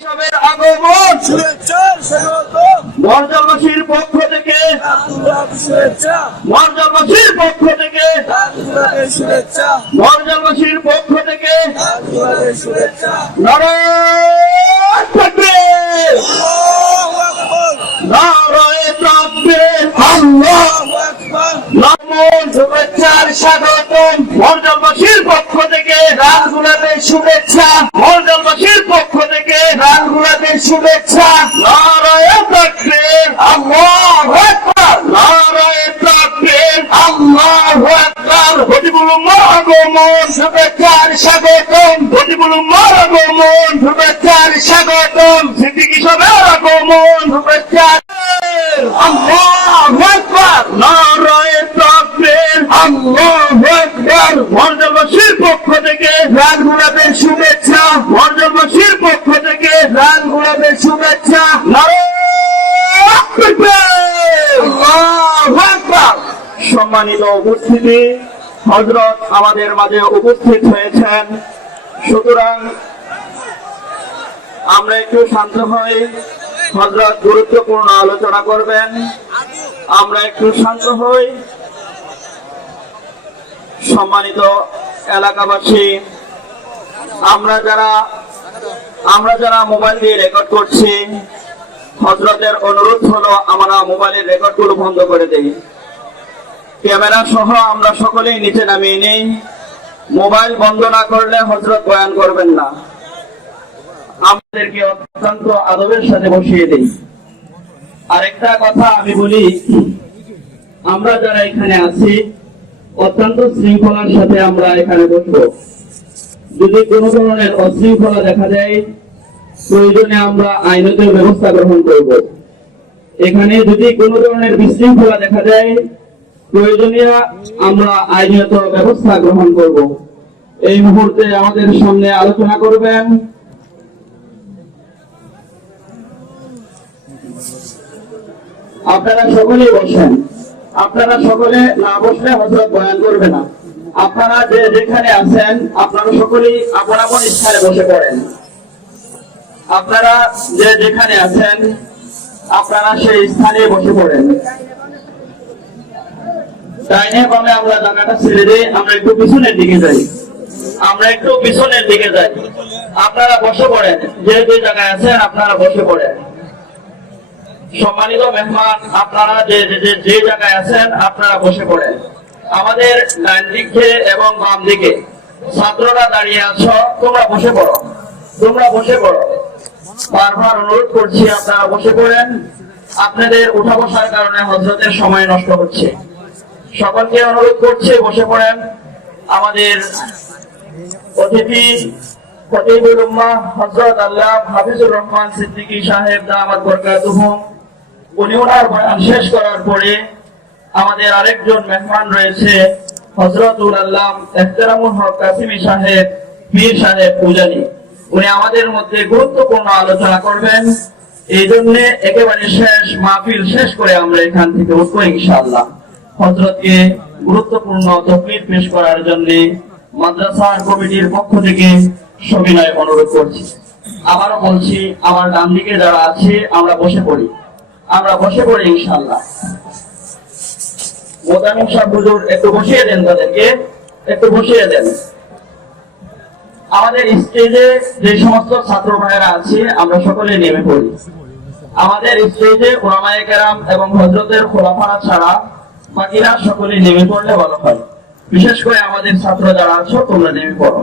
আগমন মর্যাদাবাসীর পক্ষ থেকে মর্যাদাবাসীর পক্ষ থেকে মর্যাদাবাসীর পক্ষ থেকে নারায়ণ তাকবীর নারায়ণ তাকবীর আল্লাহু আকবার নমন শুভেচ্ছার স্বাগতম মর্যাদাবাসীর পক্ষ থেকে রাজগুলাদের শুভেচ্ছা মর্যাদাবাসীর পক্ষ থেকে রাজগুলাদের শুভেচ্ছা নারায়ণ তাকবীর আল্লাহু আকবার নারায়ণ তাকবীর আল্লাহু আকবার হজিবুল উম্মাহ আগমন শুভেচ্ছার স্বাগতম হজিবুল উম্মাহ আগমন শুভেচ্ছার স্বাগতম সিদ্দিকী সাহেবের আগমন শুভেচ্ছা আল্লাহু আকবার নারায়ণ তাকবীর আল্লাহু আকবার মর্যাদাবাসীর পক্ষ থেকে রাজগুলাদের শুভেচ্ছা মর্যাদাবাসীর পক্ষ থেকে রাজগুলাদের শুভেচ্ছা নারায়ণ তাকবীর আল্লাহু আকবার। সম্মানিত উপস্থিতি, হযরত আমাদের মাঝে উপস্থিত হয়েছেন, সুতরাং আমরা একটু শান্ত হই। হযরত গুরুত্বপূর্ণ আলোচনা করবেন, আমরা একটু শান্ত হই। সম্মানিত এলাকাবাসী, আমরা যারা মোবাইল দিয়ে রেকর্ড করছি, হযরতের অনুরোধ হলো আমরা মোবাইলের রেকর্ডগুলো বন্ধ করে দেই। ক্যামেরা সহ আমরা সকলেই নিচে নামিয়ে নেই। মোবাইল বন্ধ না করলে হযরত বয়ান করবেন না। আমাদেরকে অত্যন্ত আদবের সাথে বসিয়ে দেই। আরেকটা কথা আমি বলি, আমরা যারা এখানে আছি অত্যন্ত শৃঙ্খলার সাথে আমরা এখানে বসবো। যদি কোনো ধরনের অশৃঙ্খলা দেখা যায়, প্রয়োজনে আমরা আইনত ব্যবস্থা গ্রহণ করব। এখানে যদি কোনো ধরনের বিশৃঙ্খলা দেখা যায়, প্রয়োজনীয় আমরা আইনত ব্যবস্থা গ্রহণ করব। এই মুহূর্তে আমাদের সামনে আলোচনা করবেন আপনারা সকলেই বসেন। আপনারা সকলে না বসলে হযরত বয়ান করবে না। আপনারা যে যেখানে আছেন আপনারা সকলেই আপন আপন স্থানে বসে পড়েন। আপনারা যে যেখানে আছেন আপনারা সেই স্থানে বসে পড়েন। ডাইনে বামে আমরা জায়গাটা ছেড়ে দিই, আমরা একটু পিছনের দিকে যাই। আপনারা বসে পড়েন, যে যে জায়গায় আছেন আপনারা বসে পড়েন। সম্মানিত মেহমান, আপনারা যে জায়গায় আছেন আপনারা বসে পড়েন। আমাদের ডান দিকে এবং বাম দিকে ছাত্ররা দাঁড়িয়ে আছো, তোমরা বসে পড়ো। বারবার অনুরোধ করছি আপনারা বসে পড়েন। আপনাদের উঠা বসার কারণে হযরতের সময় নষ্ট হচ্ছে। সকলকে অনুরোধ করছি বসে পড়েন। আমাদের অতিথি খতিবুল উম্মাহ হযরত আল্লাহ হাফিজুর রহমান সিদ্দিকী সাহেব দামাত বরকাতুহুম, উনি ওনার বয়ান শেষ করার পরে আমাদের আরেকজন মেহমান রয়েছে হযরতুল আল্লাহ ইহতেরামুল হক কাসিমি সাহেব পীর সাহেব পূজানী। উনি আমাদের মধ্যে গুরুত্বপূর্ণ আলোচনা করবেন। এই জন্য একেবারে শেষ মাহফিল শেষ করে আমরা এখান থেকে উঠবো ইনশাআল্লাহ। হযরতকে গুরুত্বপূর্ণ তাকরীর পেশ করার জন্য মাদ্রাসার কমিটির পক্ষ থেকে সবিনয় অনুরোধ করছি। আবারও বলছি, আমার ডান দিকে যারা আছে আমরা বসে পড়ি ইনশাআল্লাহ। মোতামিম সাহেব হুজুর একটু বসিয়ে দেন, তাদেরকে একটু বসিয়ে দেন। আমাদের স্টেজে যে সমস্ত ছাত্র ভাইয়েরা আছে আমরা সকলে নেমে পড়ি। আমাদের স্টেজে উলামায়ে কেরাম এবং হযরতের খোলাফারা ছাড়া বাকিরা সকলে নেমে পড়লে ভালো হয়। বিশেষ করে আমাদের ছাত্র যারা আছো তোমরা নেমে পড়ো।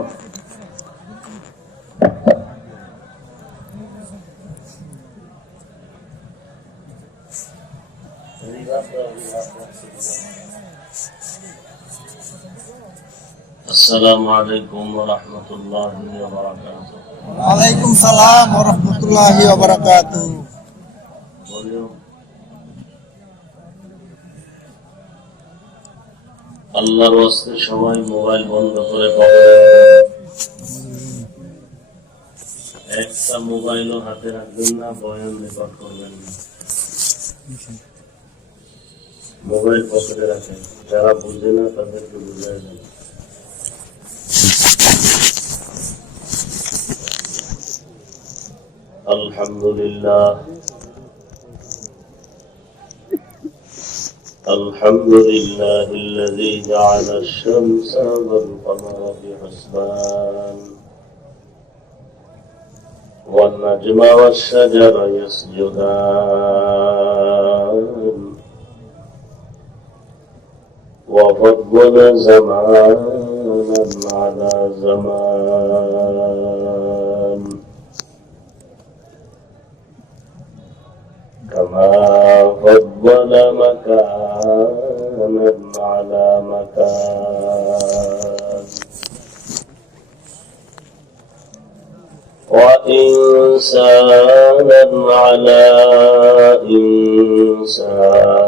আসসালামু আলাইকুম ওয়া রাহমাতুল্লাহি ওয়া বারাকাতুহু। ওয়া আলাইকুম সালাম ওয়া রাহমাতুল্লাহি ওয়া বারাকাতুহু। আল্লাহর ওয়াস্তে সবাই মোবাইল বন্ধ করে একটা মোবাইলও হাতে রাখবেন না, বয়ান রেকর্ড করবেন না। মোবাইল পকেটে রাখেন, যারা বুঝে না তাদেরকে বুঝাই দেন। الحمد لله الحمد لله الذي جعل الشمس والقمر بحسبان والنجم والشجر يسجدان وفضل زمانا على زمان كما فضل مكانا على مكان وإنسانا على إنسان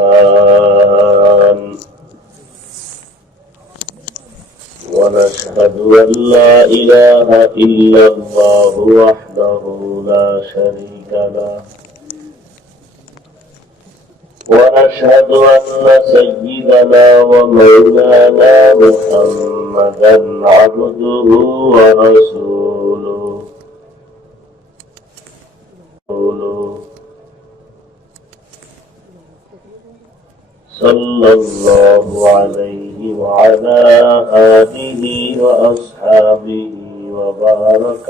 ونشهد أن لا إله إلا الله وحده لا شريك له ونشهد أن سيدنا ومولانا محمدا عبده ورسوله صلى الله عليه وعلى آله وأصحابه وبارك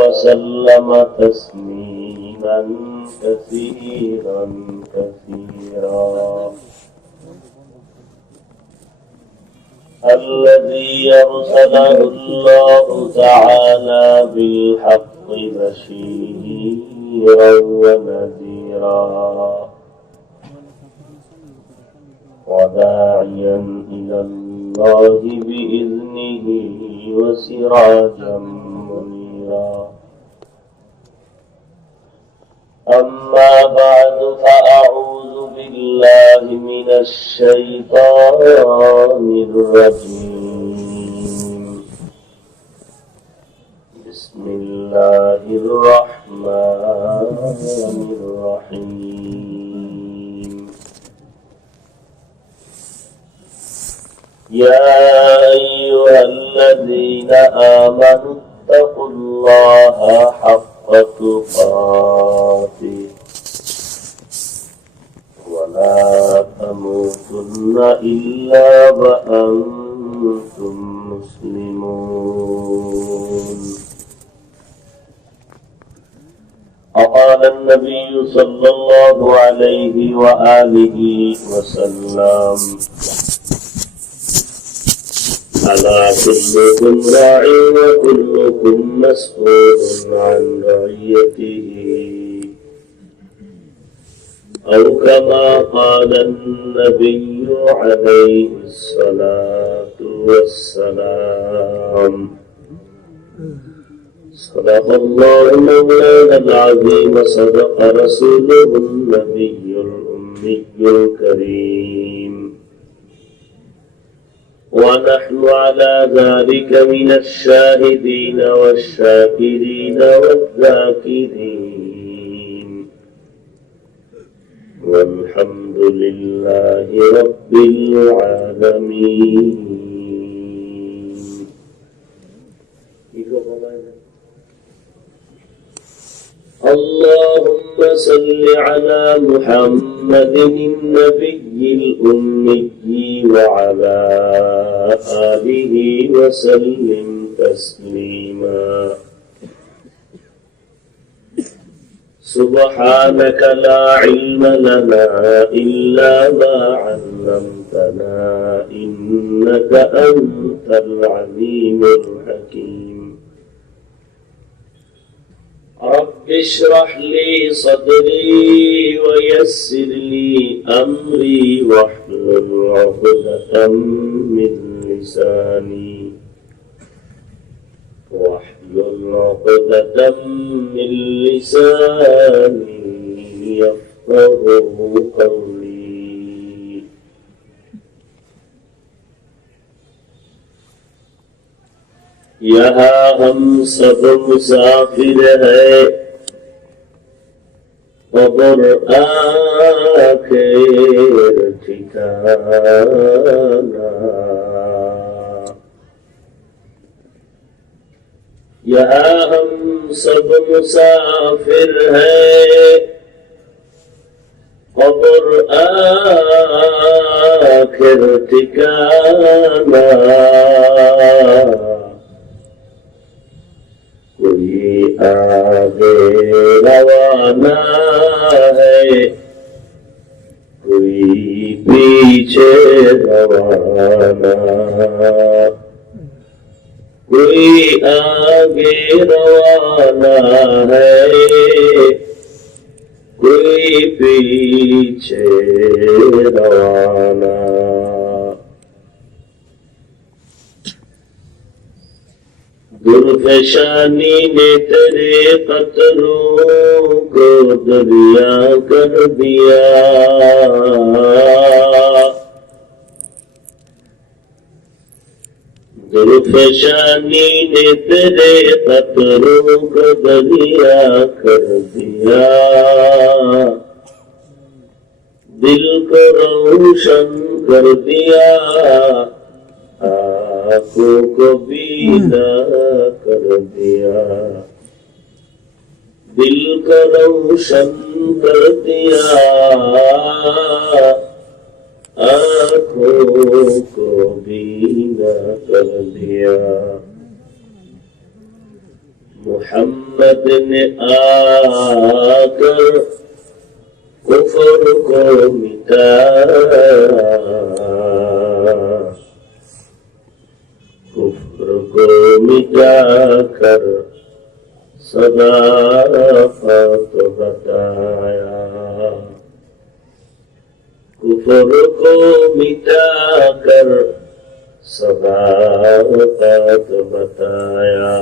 وسلم تسليما كثيرا كثيرا الذي أرسله الله تعالى بالحق بشيرا ونذيرا وداعيا إلى الله بإذنه وسراجا منيرا أما بعد فأعوذ بالله من الشيطان الرجيم بسم الله الرحمن الرحيم يا أيها الذين آمنوا اتقوا الله حق تقاته ولا تموتن إلا وأنتم مسلمون وقال النبي صلى الله عليه وآله وسلم ألا كلكم راع وكلكم مسؤول عن رعيته أو كما قال النبي عليه الصلاة والسلام صدق الله مولانا العظيم صدق رسوله النبي الأمي الكريم ونحن على ذلك من الشاهدين والشاكرين والذاكرين والحمد لله رب العالمين. اللهم صل على محمد النبي الأمي وعلى آله وسلم تسليما. سبحانك لا علم لنا إلا ما علمتنا إنك أنت العليم الحكيم. رب اشرح لي صدري ويسر لي أمري واحلل عقدة من لساني يفقهوا قولي. یہاں ہم سب مسافر ہیں، قبر آخر ٹھکانا. یہاں ہم سب مسافر ہیں، قبر آخر ٹھکانا، کوئی آگے روانہ ہے، کوئی پیچھے روانہ، کوئی آگے روانہ ہے، کوئی پیچھے روانہ۔ درفشانی نے تیرے قطروں کو دریا کر دیا، درفشانی نے تیرے قطروں کو دریا کر دیا، دل کو روشن کر دیا، آنکھوں کو بینا کر دیا، دل کو روشن کر دیا، آنکھوں کو بینا کر دیا۔ محمد نے آ کر کفر کو مٹایا، کفر کو مٹا کر صداقت بتایا، کفر کو مٹا کر صداقت بتایا۔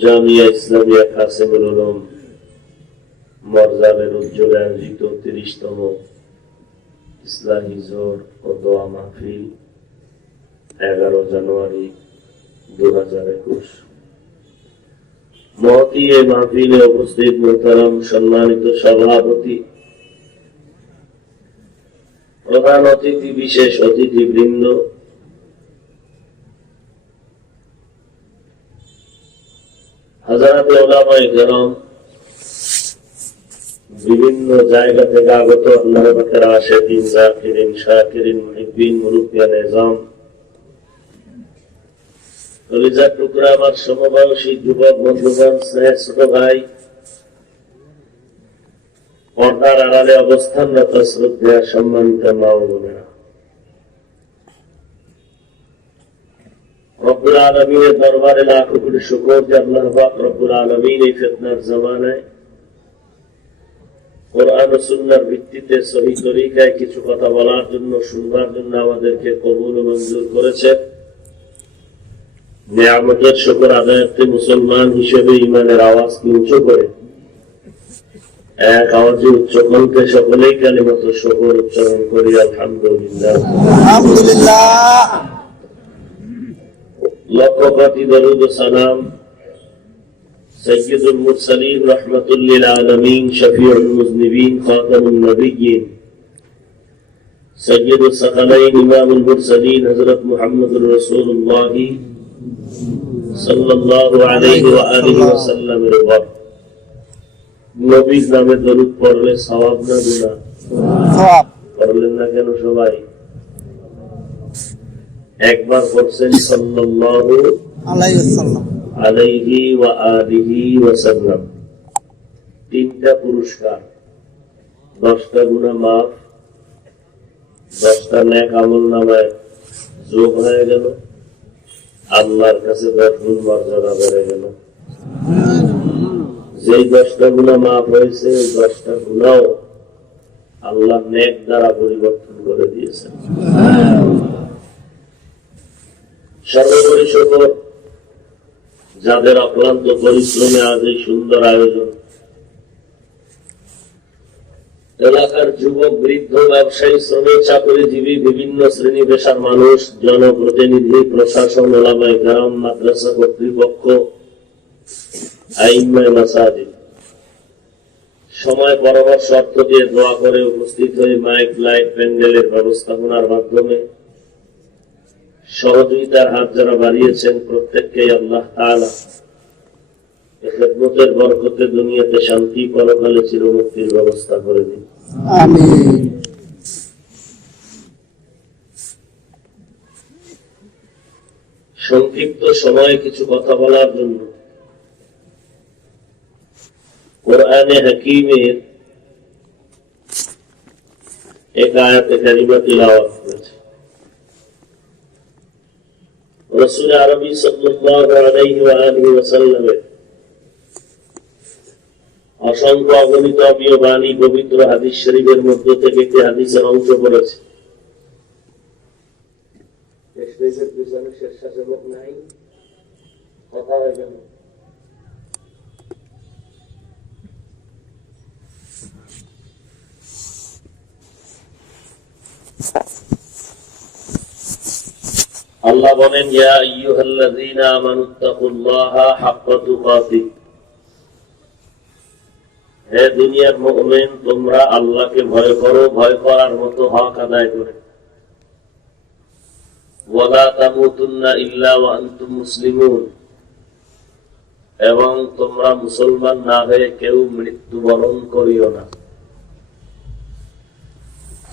জামিয়া ইসলামিয়া কাসিমুল উলুম মরজাবের উদ্যোগে আয়োজিত ৩০তম ইসলামী জোর ও দোয়া মাহফিল ১১ জানুয়ারি ২০২১। মহতী এই মাহফিলে উপস্থিত মোহতারাম সম্মানিত সভাপতি, প্রধান অতিথি, বিশেষ অতিথিবৃন্দ, হাজারাতে উলামায়ে কেরাম, বিভিন্ন জায়গা থেকে আগত আল্লাহর পাকের আশিকিন, জাকিরিন, শাকিরিন, মুহিব্বিন, মুরুব্বিয়ান নিজাম, কলিজার টুকরা আমার সমবয়সী যুবক বন্ধুগণ, স্নেহের ছোট ভাই, পর্দার আড়ালে অবস্থানরত শ্রদ্ধেয় সম্মানিত মা ও বোনেরা, রব্বুল আলামিনের দরবারে লাখো কোটি শুকর যে আল্লাহ পাক রব্বুল আলামিন এই ফিতনার জামানায় কোরআন ও সুন্নাহর ভিত্তিতে সহিহ তরিকায় কিছু কথা বলার জন্য, শুনবার জন্য আমাদেরকে কবুল ও মঞ্জুর করেছেন। নিয়ামতের শুকর আদায়ার্থে মুসলমান হিসেবে ঈমানের আওয়াজকে উঁচু করে এক আওয়াজে উচ্চ কণ্ঠে সকলেই কালিমাত শুকর উচ্চারণ করি, আলহামদুলিল্লাহ। আলহামদুলিল্লাহ। লক্ষ কোটি দরুদ ও সালাম সৈয়দুল মুরসালিন রাহমাতুল লিল আলামিন, শফিউল মুজনিবিন, খাতামুন নবিয়্যিন, সৈয়দুস সাকালাইন, ইমামুল মুরসালিন হযরত মুহাম্মদুর রাসূলুল্লাহ সাল্লাল্লাহু আলাইহি ওয়া আলিহি ওয়াসাল্লামের উপর নবীর নামে দরুদ পড়লে সওয়াব না গুনাহ? সওয়াব। পড়লেন না কেন সবাই? একবার পড়ছেন সাল্লাল্লাহু আলাইহি ওয়াসাল্লাম, আলাইহি ওয়া আলিহি ওয়াসাল্লাম, 3টা পুরস্কার, 10টা গুনাহ মাফ, 10টা নেক আমলনামায় যোগ হয়ে গেল, আল্লাহর কাছে 10 গুণ মর্যাদা বেড়ে গেল। যেই 10টা গুনাহ মাফ হয়েছে, ওই 10টা গুনাহ আল্লাহ নেক দ্বারা পরিবর্তন করে দিয়েছেন। সর্বোপরি শুকর যাদের অক্লান্ত পরিশ্রমে আজ এই সুন্দর আয়োজন, এলাকার যুবক, বৃদ্ধ, ব্যবসায়ী, শ্রমিক, চাকরিজীবী, বিভিন্ন শ্রেণী পেশার মানুষ, জনপ্রতিনিধি, প্রশাসন, উলামায়ে কেরাম, মাদ্রাসা কর্তৃপক্ষ, আইম্মায়ে মাসাজিদ, সময় পরামর্শ অর্থ দিয়ে দোয়া করে উপস্থিত হয়ে মাইক, লাইট, প্যান্ডেলের ব্যবস্থাপনার মাধ্যমে সহযোগিতার হাত যারা বাড়িয়েছেন প্রত্যেককে আল্লাহ তাআলা খেদমতের বরকতে দুনিয়াতে শান্তি, পরকালে চিরমুক্তির ব্যবস্থা করে দিন। আমিন। সংক্ষিপ্ত সময়ে কিছু কথা বলার জন্য কোরআনে হাকিমের এক আয়াতে কারিমা তিলাওয়াত করেছে। রাসূল আরবী সাল্লাল্লাহু আলাইহি ওয়া আলিহি ওয়াসাল্লামের অসংখ্য অগণিত অমীয় বাণী পবিত্র হাদিস শরীফের মধ্য থেকে একটি হাদিসের অংশ পড়েছে। স্বেচ্ছাসেবক নাই, কথা হয়ে গেল। আল্লাহ বলেন, ইয়া আইয়ুহাল্লাযীনা আমানুত্তাকুল্লাহা হাক্কা তুকাতিহ, হে দুনিয়ার মুমিন, তোমরা আল্লাহকে ভয় করো, ভয় করার মতো হক আদায় করে। ওয়ালা তামুতুন্না ইল্লা ওয়া আনতুম মুসলিমুন, এবং তোমরা মুসলমান না হয়ে কেউ মৃত্যুবরণ করিও না।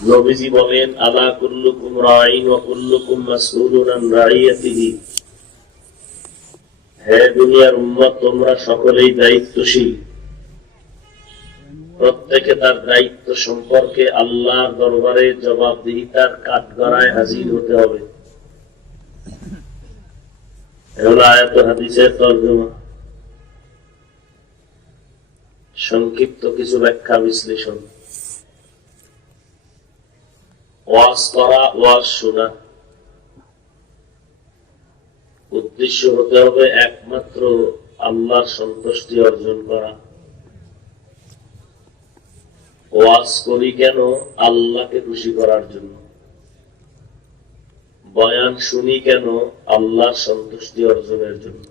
নবীজি বলেন, আলা কুল্লুকুম রাঈন ওয়া কুল্লুকুম মাসউলুন আন রাইয়াতিহি, হে দুনিয়ার উম্মত, তোমরা সকলেই দায়িত্বশীল, প্রত্যেকে তার দায়িত্ব সম্পর্কে আল্লাহর দরবারে জবাবদিহিতার কাঠগড়ায় হাজির হতে হবে। এগুলো আয়াত হাদিসের তরজমা। সংক্ষিপ্ত কিছু ব্যাখ্যা বিশ্লেষণ। ওয়াজ করা, ওয়াজ শোনা, উদ্দেশ্য হতে হবে একমাত্র আল্লাহর সন্তুষ্টি অর্জন করা। ওয়াজ করি কেন? আল্লাহকে খুশি করার জন্য। বয়ান শুনি কেন? আল্লাহর সন্তুষ্টি অর্জনের জন্য।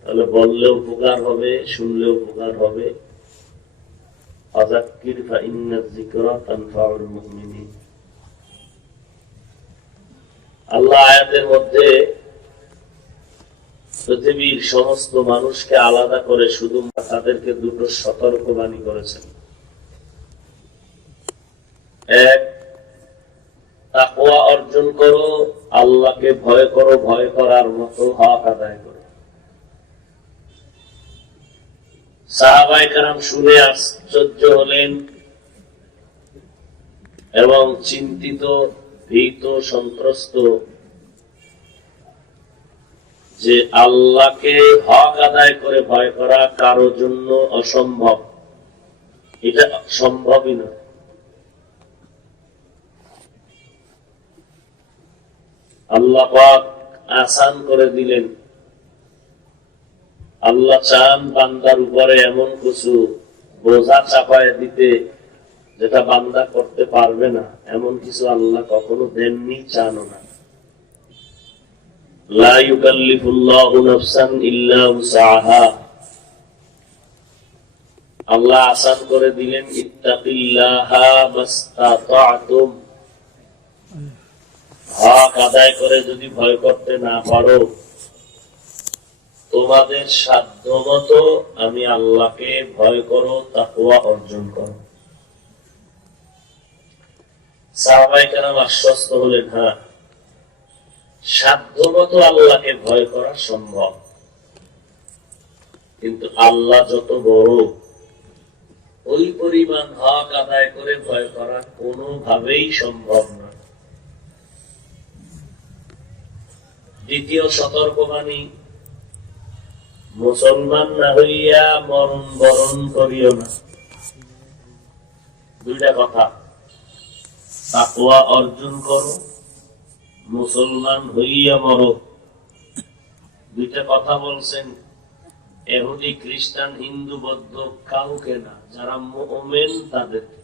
তাহলে বললে উপকার হবে, শুনলে উপকার হবে। ফাযাক্কির ফাইন্নায যিকরা তানফাউল মুমিনিন। আল্লাহ আয়াতের মধ্যে পৃথিবীর সমস্ত মানুষকে আলাদা করে শুধু তাদেরকে দুটো সতর্কবাণী করেছেন। এক, তাকওয়া অর্জন করো, আল্লাহকে ভয় করো, ভয় করার মতো হক আদায় করো। সাহাবায়ে কেরাম শুনে আশ্চর্য হলেন এবং চিন্তিত, ভীত, সন্ত্রস্ত যে আল্লাহকে হক আদায় করে ভয় করা কারো জন্য অসম্ভব। এটা সম্ভবই না। আল্লাহ পাক আসান করে দিলেন। আল্লাহ চান বান্দার উপরে এমন কিছু বোঝা চাপায় দিতে যেটা বান্দা করতে পারবে না, এমন কিছু আল্লাহ কখনো দেননি, চানও না। লা ইউকাল্লিফুল্লাহু নাফসান ইল্লা উসআহা। আল্লাহ আসান করে দিলেন, ইত্তাকিল্লাহা মাসতাতা'তুম। হক আদায় করে যদি ভয় করতে না পারো, তোমাদের সাধ্যমতো আমি আল্লাহকে ভয় করো, তাকওয়া অর্জন করো। সাহাবায়ে কেরাম আশ্বস্ত হলেন, হ্যাঁ, সাধ্যমতো আল্লাহকে ভয় করা সম্ভব, কিন্তু আল্লাহ যত বড়, ওই পরিমাণ হক আদায় করে ভয় করা কোনোভাবেই সম্ভব না। দ্বিতীয় সতর্কবাণী, মুসলমান না হইয়া মরণ বরণ করিও না। দুইটা কথা, তাকওয়া অর্জন করো, মুসলমান হইয়া মরো। দুইটা কথা বলছেন। ইহুদি, খ্রিস্টান, হিন্দু, বৌদ্ধ কাউকে না, যারা মুমিন তাদেরকে।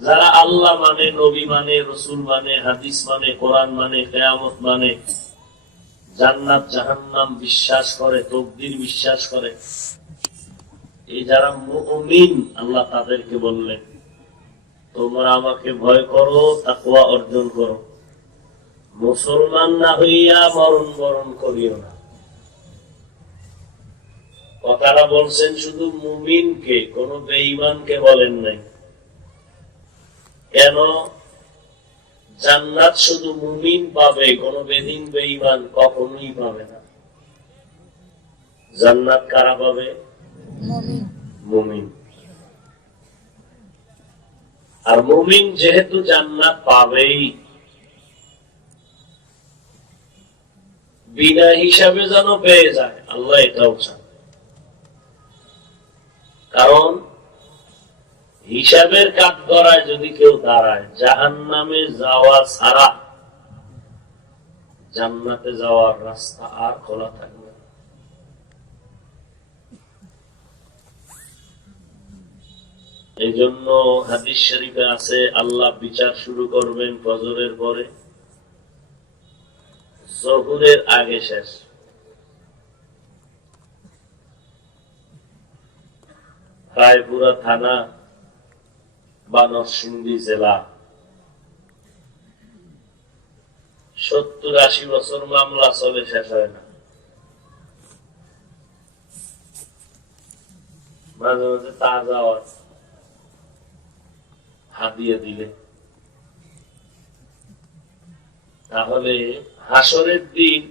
যারা আল্লাহ মানে, নবী মানে, রসুল মানে, হাদিস মানে, কোরআন মানে, কিয়ামত মানে, জান্নাত জাহান্নাম বিশ্বাস করে, তকদির বিশ্বাস করে, এই যারা মুমিন, আল্লাহ তাদেরকে বললেন তোমরা আমাকে ভয় করো, তাকওয়া অর্জন করো, মুসলমান না হইয়া মরণ বরণ করিও না। কথাটা বলছেন শুধু মুমিনকে, কোন বেঈমানকে বলেন নাই। কেন? জান্নাত শুধু মুমিন পাবে, কোন বেদিন বেঈমান কখনোই পাবে না। জান্নাত কারা পাবে? মুমিন। আর মুমিন যেহেতু জান্নাত পাবেই, বিনা হিসাবে যেন পেয়ে যায়, আল্লাহ এটাও চান। কারণ হিসাবের কাজ করায় যদি কেউ দাঁড়ায়, জাহান্নামে যাওয়া ছাড়া জান্নাতে যাওয়ার রাস্তা আর খোলা থাকবে না। এই জন্য হাদিস শরীফে আছে, আল্লাহ বিচার শুরু করবেন ফজরের পরে, জোহরের আগে শেষ। রায়পুরা থানা বা নরসিংদী জেলা 70-80 বছর মামলা চলে, শেষ হয় না। মাঝে মাঝে তাজা হাদিয়ে দিলে, তাহলে হাসরের দিন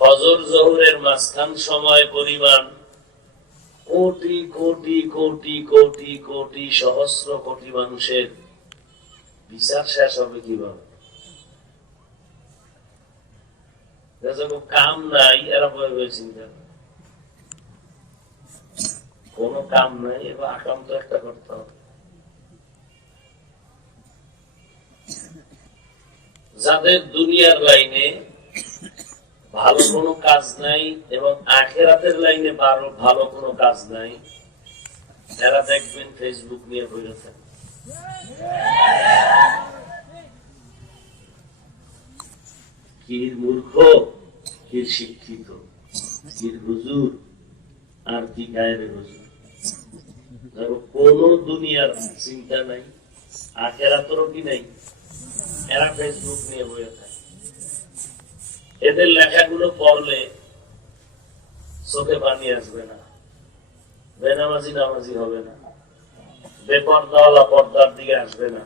ফজর জোহরের মাঝখান সময় পরিমাণ কোটি কোটি কোটি কোটি কোটি সহস্র কোটি মানুষের বিচার শেষ হবে কিভাবে? কাম নাই, এরা বয়ে চিন্তা, কোন কাম নাই, এবার আকাম তো একটা করতে হবে। যাদের দুনিয়ার লাইনে ভালো কোনো কাজ নাই এবং আখিরাতের লাইনে ভালো কোনো কাজ নাই, এরা দেখবেন ফেসবুক নিয়ে বসে থাকে। কি মূর্খ, কি শিক্ষিত, কি হুজুর, আর কি গায়ের হুজুর। কোন দুনিয়ার চিন্তা নাই, আখিরাতেরও কি নাই, এরা ফেসবুক নিয়ে বসে থাকে। এদের লেখাগুলো পড়লে চোখে পানি আসবে না, বেনামাজি নামাজি হবে না, বেপর্দাওয়ালা পর্দার দিকে আসবে না,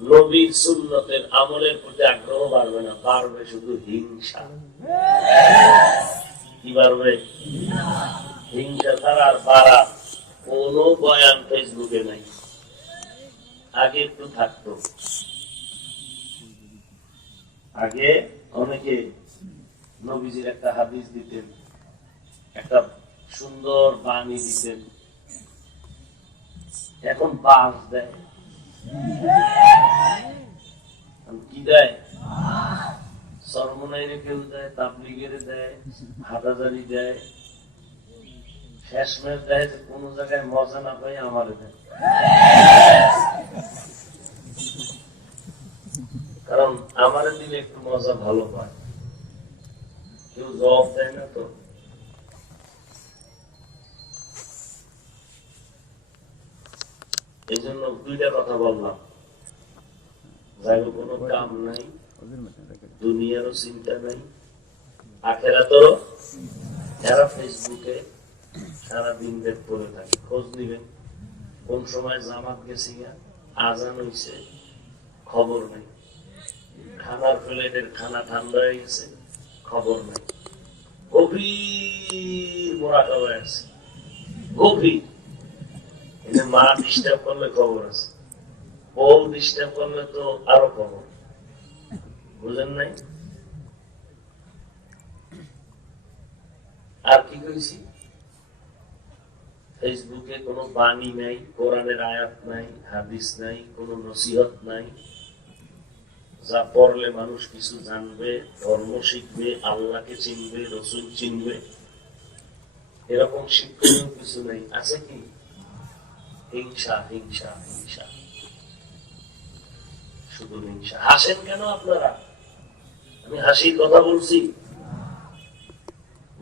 নবীর সুন্নতের আমলের প্রতি আগ্রহ বাড়বে না, বাড়বে শুধু হিংসা। কি বাড়বে? হিংসা ছাড়া আর বাড়া কোন বয়ান ফেসবুকে নাই। আগে একটু থাকতো, আগে অনেকে নবীজির একটা হাদিস দিতেন, একটা সুন্দর বাণী দিতেন, এখন বাস দেয়। কি দেয়? সরমনাইরে কেউ দেয়, তাবলিগের দেয়, হাটাজারি দেয়, শেষমেশ দেয় যে কোন জায়গায় মজা না পাই আমারে দেয়। কারণ আমারে দিলে একটু মজা ভালো পায়, কেউ জবাব দেয় না। তো এই জন্য দুইটা কথা বললাম, যাই কোনো কাম নাই, দুনিয়ারও চিন্তা নাই, আখেরাতেরও। যারা ফেসবুকে সারাদিন বের করে থাকে, খোঁজ নিবেন কোন সময় জামাত গেছি, আজান হইছে, খবর নেই, খানার প্লেটের খানা ঠান্ডা হয়ে গেছে, খবর নেই, গভীর মোরাকাবা আছে, গভীর। মা ডিস্টার্ব করলে খবর আছে, বউ ডিস্টার্ব করলে তো আরো খবর, বুঝেন নাই? আর কি কইছি? ফেসবুকে কোনো বাণী নাই, কোরআনের আয়াত নাই, হাদিস নাই, কোনো নসিহত নাই, যা পড়লে মানুষ কিছু জানবে, ধর্ম শিখবে, আল্লাহকে চিনবে, রসুল চিনবে, এরকম শিক্ষণীয় কিছু নেই। আছে কি? হিংসা হিংসা হিংসা, শুধু হিংসা। হাসেন কেন আপনারা? আমি হাসির কথা বলছি?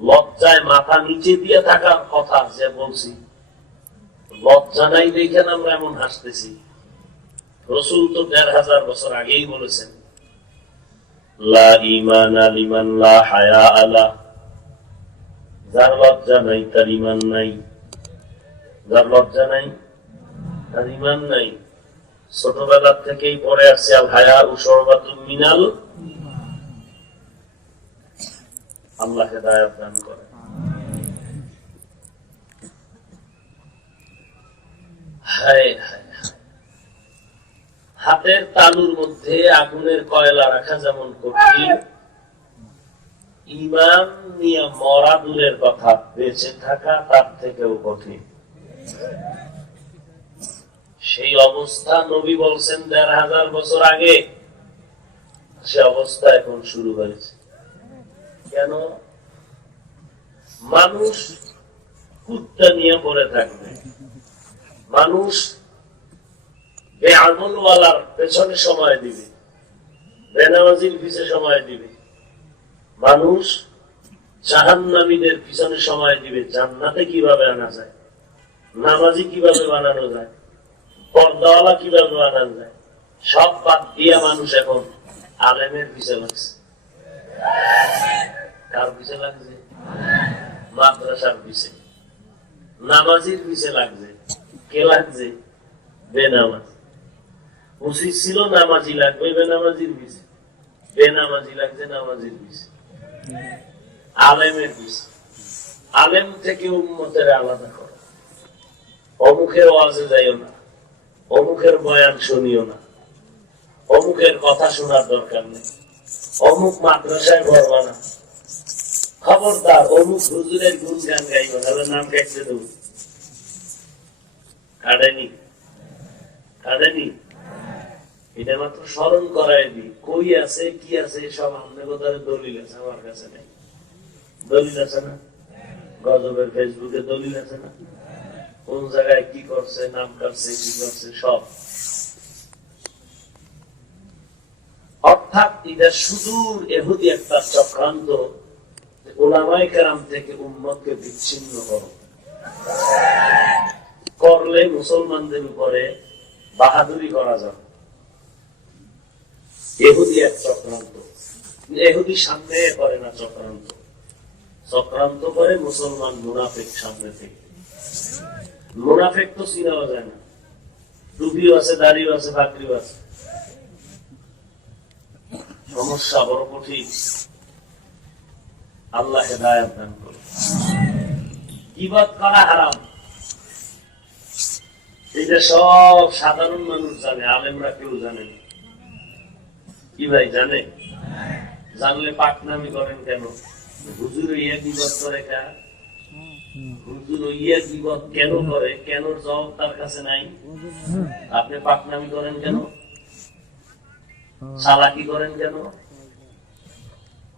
লজ্জায় মাথা নিচে দিয়ে থাকার কথা যে বলছি, লজ্জা নাই দেখেন আমরা এমন হাসতেছি। রসুল তো ১৫০০ বছর আগেই বলেছেন, লা ঈমানা লিমান লা হায়া আলা, যার লজ্জা নাই তার ঈমান নাই। যার লজ্জা নাই তার ঈমান নাই। ছোটবেলা থেকেই পড়ে আসছে আল হায়া উশরবাতুম মিনাল। আল্লাহ হেদায়েত দান করে। হায় হায়, হাতের তালুর মধ্যে আগুনের কয়লা রাখা যেমন কঠিন, ঈমান নিয়ে মরা দূরের কথা, বেঁচে থাকা তার থেকেও কঠিন। সেই অবস্থা নবী বলছেন ১৫০০ বছর আগে, সে অবস্থা এখন শুরু হয়েছে। কেন? মানুষ কুত্তা নিয়ে পড়ে থাকবে, মানুষ বেআমলওয়ালার পেছনে সময় দিবে, বেনামাজির পিছে সময় দিবে, মানুষ জাহান্নামীদের পিছনে সময় দিবে। জান্নাতে কিভাবে আনা যায়, নামাজি কিভাবে বানানো যায়, পর্দাওয়ালা কিভাবে বানানো যায়, সব বাদ দিয়া মানুষ এখন আলেমের পিছে লাগছে। কার পিছে লাগছে? মাদ্রাসার পিছে, নামাজির পিছে লাগছে। কে লাগছে? বেনামাজ। উচিত ছিল নামাজি লাগবে বেনামাজির পিছে, বেনামাজি লাগছে নামাজির পিছে, আলেমের পিছে। আলেম থেকে উম্মতের আলাদা করো। অমুখের ওয়াজে যাইও না, অমুখের বয়ান শুনিও না, অমুখের কথা শোনার দরকার নেই, অমুক মাদ্রাসায় ভরবা না, খবরদার অমুক হুজুরের গুণগান গাইবা, তাহলে নাম কাটছে তুমি। কাটেনি? কাটেনি? এটা মাত্র স্মরণ করাই দি। কই আছে কি আছে সব আপনার কথার দলিল আছে, আমার কাছে নেই। দলিল আছে না? গজবের ফেসবুকে দলিল আছে না? কোন জায়গায় কি করছে, নাম কাটছে, কি করছে সব। অর্থাৎ এটা সুদূর এহুদি একটা চক্রান্ত, উলামায়ে কেরাম থেকে উম্মতকে বিচ্ছিন্ন করো। করলে মুসলমানদের উপরে বাহাদুরি করা যাবে। এহুদি এক চক্রান্ত। এহুদি সামনে করে না চক্রান্ত, চক্রান্ত করে মুসলমান মুনাফিক সামনে থেকে। মুনাফিক তো চিনাও যায় না, টুপিও আছে, দাড়িও আছে, পাগড়িও আছে। সমস্যা বড় কঠিন। আল্লাহ হেদায়েত দান করুন। গীবত করা হারাম, এটা সব সাধারণ মানুষ জানে, আলেমরা কেউ জানে না। কি ভাই জানে? জানলে পাকনামি করেন কেন? হুজুর ইয়া গীবত করে কা? হুজুর ইয়া গীবত কেন করে? কেন জবাব তার কাছে নাই? আপনি পাকনামি করেন কেন? চালাকি করেন কেন?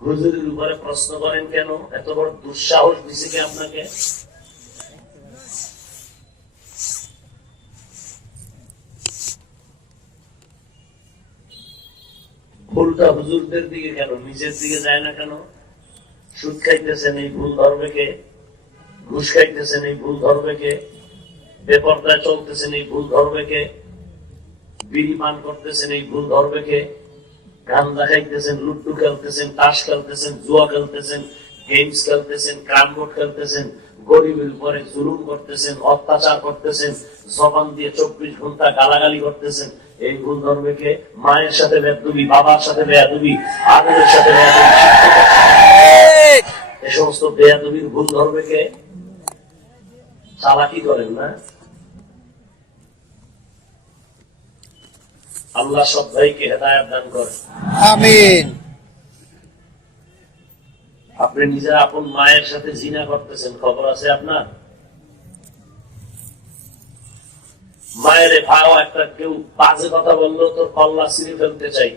হুজুরের উপরে প্রশ্ন করেন কেন? এত বড় দুঃসাহস দিছে কি আপনাকে? ভুলটা হুজুরদের দিকে কেন, নিজের দিকে যায় না কেন? সুদ খাইতেছেন, এই ভুল ধরবে কে? ঘুষ খাইতেছেন, এই ভুল ধরবে কে? বেপরদায় চলতেছেন, এই ভুল ধরবে কে? বিড়ি পান করতেছেন, এই ভুল ধরবে কে? গান্দা খাইতেছেন, লুড্ডু খেলতেছেন, তাস খেলতেছেন, জুয়া খেলতেছেন, গেমস খেলতেছেন, ক্রামবোর্ড খেলতেছেন, গরিবের উপরে জুলুম করতেছেন, অত্যাচার করতেছেন, জবান দিয়ে ২৪ ঘন্টা গালাগালি করতেছেন, এই ভুল ধরবে কে? মায়ের সাথে বেয়াদবি, বাবার সাথে বেয়াদবি, আদরের সাথে বেয়াদবি, এই সমস্ত বেয়াদবির ভুল ধরবে কে? চালাকি করেন না? আল্লাহ সব ভাইকে হেদায়েত দান করে। আমিন। আপনি নিজের আপন মায়ের সাথে জিনা করতেছেন, খবর আছে আপনার? মায়ের ভাও একটা কেউ বাজে কথা বললো তো কল্লা ছিঁড়ে ফেলতে চাই,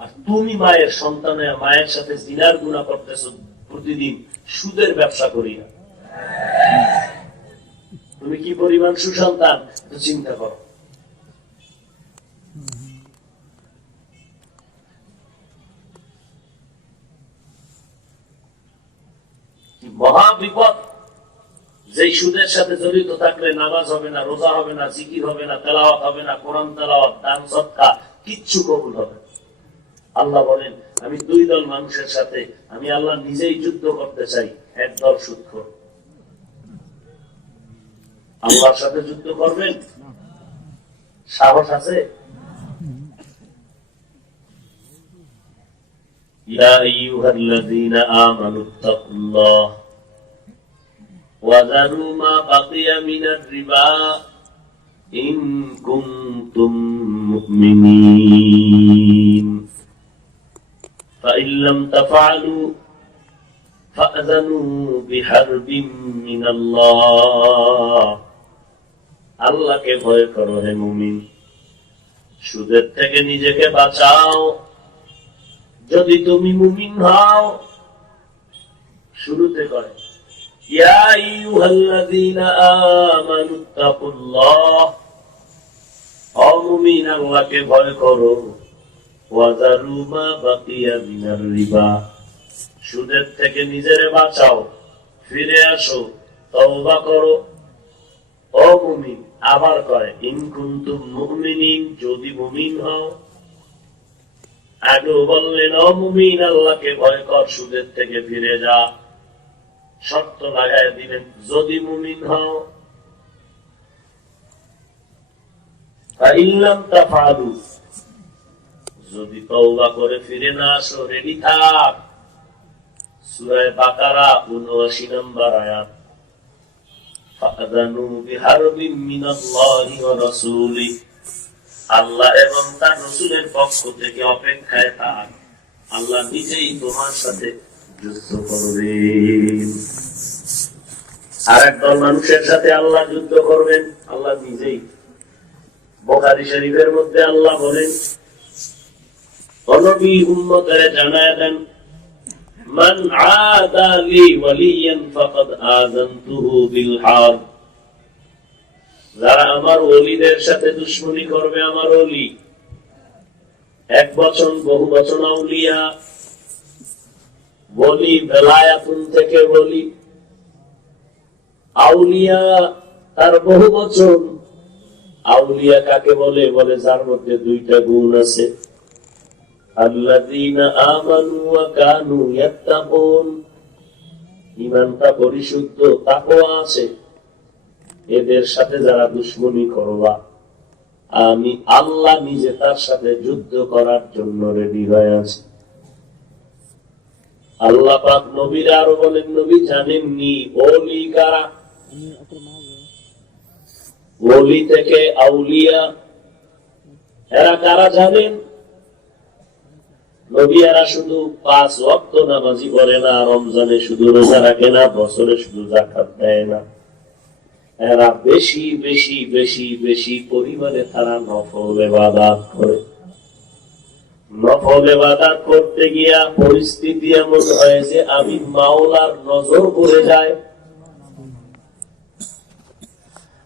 আর তুমি মায়ের সন্তানে মায়ের সাথে জিনার গুনাহ করতেছো প্রতিদিন, সুদের ব্যবসা করিয়া। তুমি কি পরিমাণ সুসন্তান চিন্তা করো। মহা বিপদ যেই সুদের সাথে জড়িত থাকলে নামাজ হবে না, রোজা হবে না, জিকির হবে না, তেলাওয়াত হবে না, কোরআন তেলাওয়াত, দান সদকা কিচ্ছু কবুল হবে না। আল্লাহ বলেন, আমি দুই দল মানুষের সাথে আমি আল্লাহ নিজেই যুদ্ধ করতে চাই। একদল সুদখোর। আল্লাহর সাথে যুদ্ধ করবেন, সাহস আছে? ইয়া আইয়ুহাল্লাযীনা আমানুত্তাকুল্লাহ ওয়া যারু মা বাকিয়া মিনার রিবা ইন কুনতুম মুমিনিন فإن لم تفعلوا فأذنوا بحرب من الله আল্লাহকে ভয় করো হে মুমিন, সুদের থেকে নিজেকে বাঁচাও যদি তুমি মুমিন হও। শুরুতে করে ইয়া আইয়ুহাল্লাযীনা আমানুত্তাকুল্লাহ, ও মুমিন আল্লাহকে ভয় করো। ওয়াযারু মা বাকিয়া মিনার রিবা, সুদের থেকে নিজেরে বাঁচাও, ফিরে আসো, তওবা করো। ও মুমিন আবার করে ইন কুনতুম মুমিনিন, যদি মুমিন হও। আগেও বললেন ও মুমিন আল্লাহকে ভয় কর, সুদের থেকে ফিরে যা। শর্ত লাগায় দিলেন যদি মুমিন হও। ফাইন লাম তাফআলু, যদি তওবা করে ফিরে না আসো, রেডি থাক। সূরা বাকারা ৭৯ নম্বর আয়াত। ফাআযানু বিহারবিন মিনাল্লাহি ওয়া রাসূলিহি, আল্লাহ এবং তার রাসূলের পক্ষ থেকে অপেক্ষায় থাক। আল্লাহ নিজেই তোমার সাথে যুদ্ধ করবেন। আরেক দল মানুষের সাথে আল্লাহ যুদ্ধ করবেন, আল্লাহ নিজেই। বুখারী শরীফের মধ্যে আল্লাহ বলেন, নবী উম্মতের জানায় দেন, মান আদা লি ওয়ালিয়ান ফাকাদ আযানতুহু বিল হারব, যারা আমার ওলিদের সাথে দুশমনী করবে, আমার ওলি এক বচন বহু বচন আউলিয়া, ওলি বেলায়াতুন থেকে ওলি, আউলিয়া তার বহু বচন। আউলিয়া কাকে বলে? বলে যার মধ্যে দুইটা গুণ আছে, আল্লাযীনা আমানু ওয়া কানু ইয়াত্তাকুন, ঈমানটা পরিশুদ্ধ, তাকওয়া আছে। এদের সাথে যারা দুশমনী করবা, আমি আল্লাহ নিজে তার সাথে যুদ্ধ করার জন্য রেডি হয়ে আছি। আল্লাহ পাক নবীর আরো বলেন, নবী জানেননি ওলি কারা? ওলি থেকে আউলিয়া এরা কারা জানেন? নবী এরা শুধু 5 ওয়াক্ত নামাজি পড়ে না, রমজানে শুধু রোজা রাখে না, বছরে শুধু যাকাত দেয় না, এরা বেশি বেশি বেশি বেশি পরিমাণে তারা নফল ইবাদত করে। নফল ইবাদত করতে গিয়া পরিস্থিতি এমন হয় যে আমি মাওলার নজর পড়ে যায়,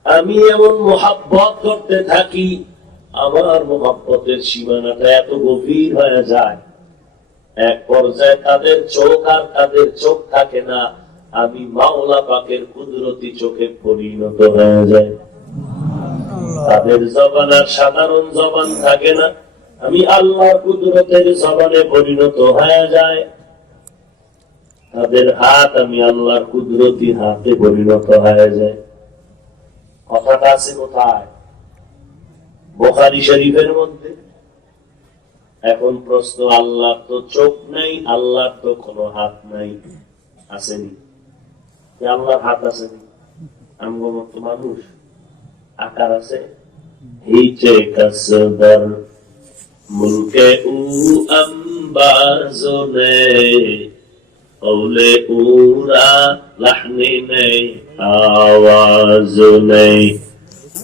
আমি এমন মুহাব্বত করতে থাকি, আমার মুহাব্বতের সীমানাটা এত গভীর হয়ে যায়, এক পর্যায়ে তাদের চোখ আর তাদের চোখ থাকে না, আমি মাওলা পাকের কুদরতি চোখে পরিণত হয়ে যায়। তাদের জবান আর সাধারণ জবান থাকে না, আমি আল্লাহর কুদরতের জবানে পরিণত হয়ে যায়। তাদের হাত আমি আল্লাহর কুদরতি হাতে পরিণত হয়ে যায়। কথাটা আছে কোথায়? বুখারী শরীফের মধ্যে। এখন প্রশ্ন, আল্লাহর তো চোখ নাই, আল্লাহর তো কোনো হাত নাই, আসেনি? আল্লাহর হাত আসেনি? আমগো মতো মানুষ আকার আছে? হিচে কাসদার মুলকে উ আম্বাজনে কওলে উরা লাহনি নেই আওয়াজ নেই।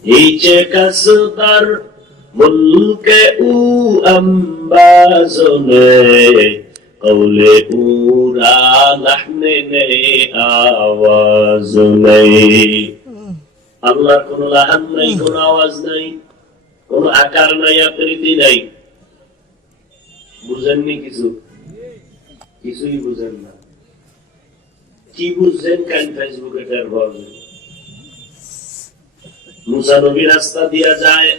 হিচে কাসদার মুলকে উ আম্বাজনে কওলে উরা লাহনি নেই আওয়াজ নেই। আল্লাহর কোন লাহান নাই, কোন আওয়াজ নাই, কোন আকার নাই, আকৃতি নাই। বুঝেননি কিছু? কিছুই বুঝেন না। কি বুঝছেন? কাল ফেসবুকে টের পাবেন। মুসা নবী রাস্তা দিয়া যায়,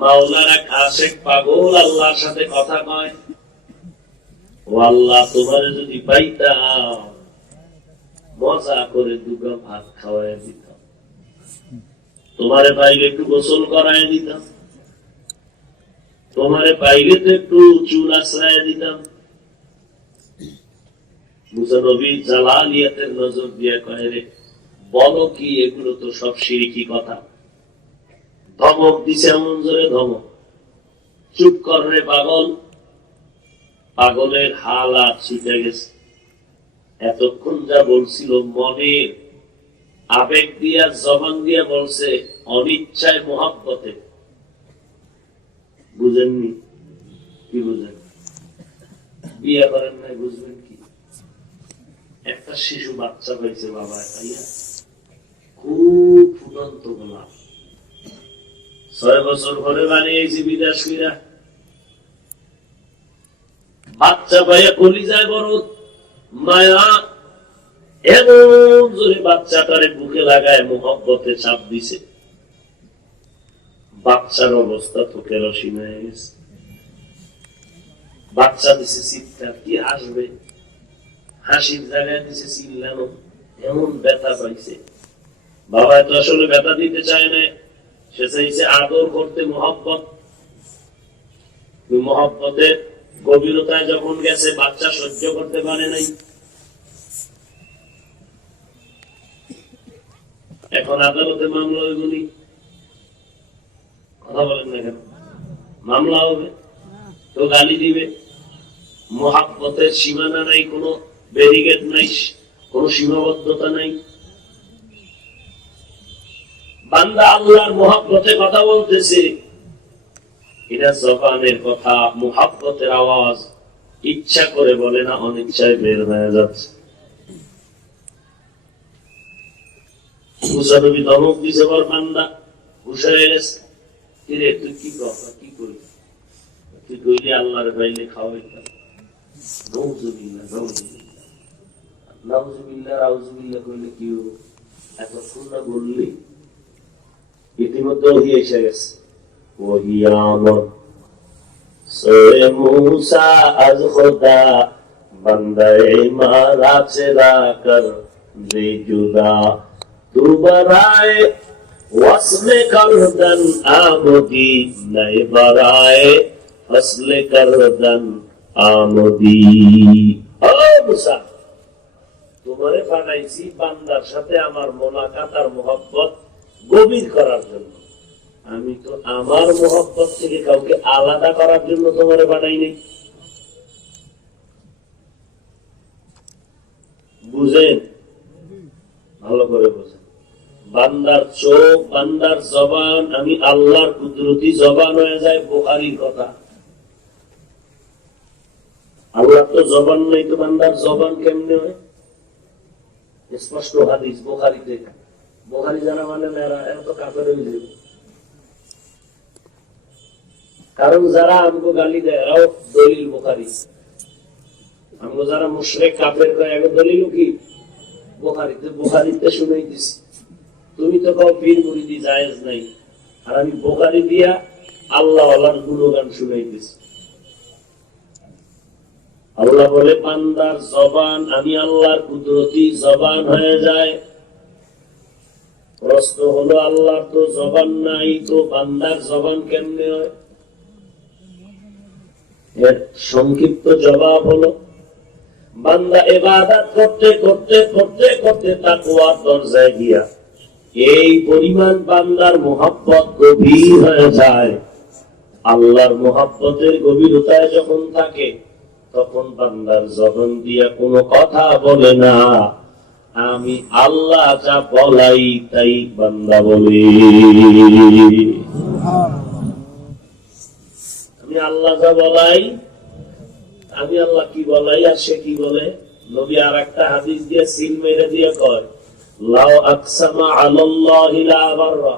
মাওলানা আশেক পাগল আল্লাহর সাথে কথা কয়, ও আল্লাহ তোমারে যদি পাইতাম মজা করে দুটো ভাত খাওয়াই দিতাম, তোমারে পাইলে একটু গোসল করাই দিতাম, তোমারে পাইলে তো একটু চুল আশ্রয় দিতাম। মুসা নবী জালালিয়াতের নজর দিয়ে কয়, রে বলো কি, এগুলো তো সব শিরকি কথা। ধমক দিছে এমন জোরে ধমক, চুপ কর রে পাগল। পাগলের হাল আর ছুটে গেছে। এতক্ষণ যা বলছিল মনের আবেগ দিয়া জবান দিয়া বলছে, অনিচ্ছায় মোহাব্বতে। বুঝেননি? কি বুঝেন? বিয়ে করেন নাই, বুঝবেন কি? একটা শিশু বাচ্চা পাইছে বাবা, তাইয়া খুব ফুটন্ত গোলাপ, 6 বছর পরে বানিয়েছি বিদেশ ফিরা। বাচ্চা পাইয়া কলিজায় বড় মায়া, এমন জোরে বাচ্চাটারে বুকে লাগায় মোহব্বতে চাপ দিছে। বাচ্চার অবস্থা তো কেরোসিন হয়ে গেছে। বাচ্চা দিছে চিৎকার, কি হাসবে? হাসির জায়গায় দিছে চিল্লানো, এমন ব্যথা পাইছে। বাবা তো আসলে ব্যথা দিতে চায় না, সে চাইছে আদর করতে, মোহব্বত। মোহব্বতের গভীরতায় যখন গেছে, বাচ্চা সহ্য করতে পারে নাই। এখন আদালতে মামলা হইবনি, কথা বলেন না কেন? মামলা হবে, তো গালি দিবে। মোহাব্বতের সীমানা নাই, কোনো ব্যারিকেড নাই, কোনো সীমাবদ্ধতা নাই। বান্দা আল্লাহর মোহাব্বতে কথা বলতেছে, এটা জবানের কথা, মোহাব্বতের আওয়াজ। ইচ্ছা করে বলে না, অনিচ্ছায় বের হয়ে যাচ্ছে। মুসা নবী ধমক দিছে, বর বান্দা হুশ হয়ে গেছে। কিরে তুই কি কথা, কি করি? তুই কইলি আল্লাহর বাইলে খাওয়াইতাম। নাউযুবিল্লাহ, নাউযুবিল্লাহ, নাউযুবিল্লাহ, নাউযুবিল্লাহ কইলে কি হবে? এতক্ষণ না বললি, ইতিমধ্যে ওহী এসে গেছে। ওহী আমর সোয়ে মুসা আজ খোদা বান্দায়ে মারা চেরা কর দে জুদা তু বরায়ে ওয়াসলে করদন আমদি নয়ে বরায়ে ফসলে করদন আমদি। ও মুসা, তোমারে বানাইছি বান্দার সাথে আমার মোলাকাত আর মোহব্বত গভীর করার জন্য। আমি তো আমার মোহব্বত থেকে কাউকে আলাদা করার জন্য তোমারে বানাই নাই। বুঝেন, ভালো করে বুঝেন। বান্দার চোখ, বান্দার জবান, আমি আল্লাহর কুদরতি জবান হয়ে যায়। বুখারীর কথা, আল্লাহ তো জবান নাই, তো বান্দার জবান কেমনে হয়? স্পষ্ট হাদিস বুখারীতে। বুখারী যারা মানে এরা তো কাফের হয়ে যাবে। কারণ যারা আমগো গালি দেয়, এরাও দলিল বুখারী। আমগো যারা মুশরিক কাফের কয়, এগো দলিল কি? বুখারীতে। বুখারীতে শুনাই দিছি। তুমি তো কও পীর মুরিদি জায়েজ নাই, আর আমি বুখারী দিয়া আল্লাহ ওয়ালার গুণগান শুনাই দিছি। আল্লাহ বলে, বান্দার জবান আমি আল্লাহর কুদরতি জবান হয়ে যায়। প্রশ্ন হলো, আল্লাহর তো জবান নাই, তো বান্দার জবান কেমনে হয়? এর সংক্ষিপ্ত জবাব হলো, বান্দা ইবাদত করতে করতে করতে করতে তাকওয়ার দরজায় গিয়া এই পরিমাণ বান্দার মোহাব্বত গভীর হয়ে যায়। আল্লাহর মোহাব্বতের গভীরতায় যখন থাকে, তখন বান্দার জবান দিয়া কোনো কথা বলে না, আমি আল্লাহ যা বলাই তাই বান্দা বলে। আমি আল্লাহ যা বলাই, আমি আল্লাহ কি বলাই আর সে কি বলে। নবী আর একটা হাদিস দিয়ে সিল মেরে দিয়ে কয়, লাউ আকসামা আলাল্লাহি লা বাররা,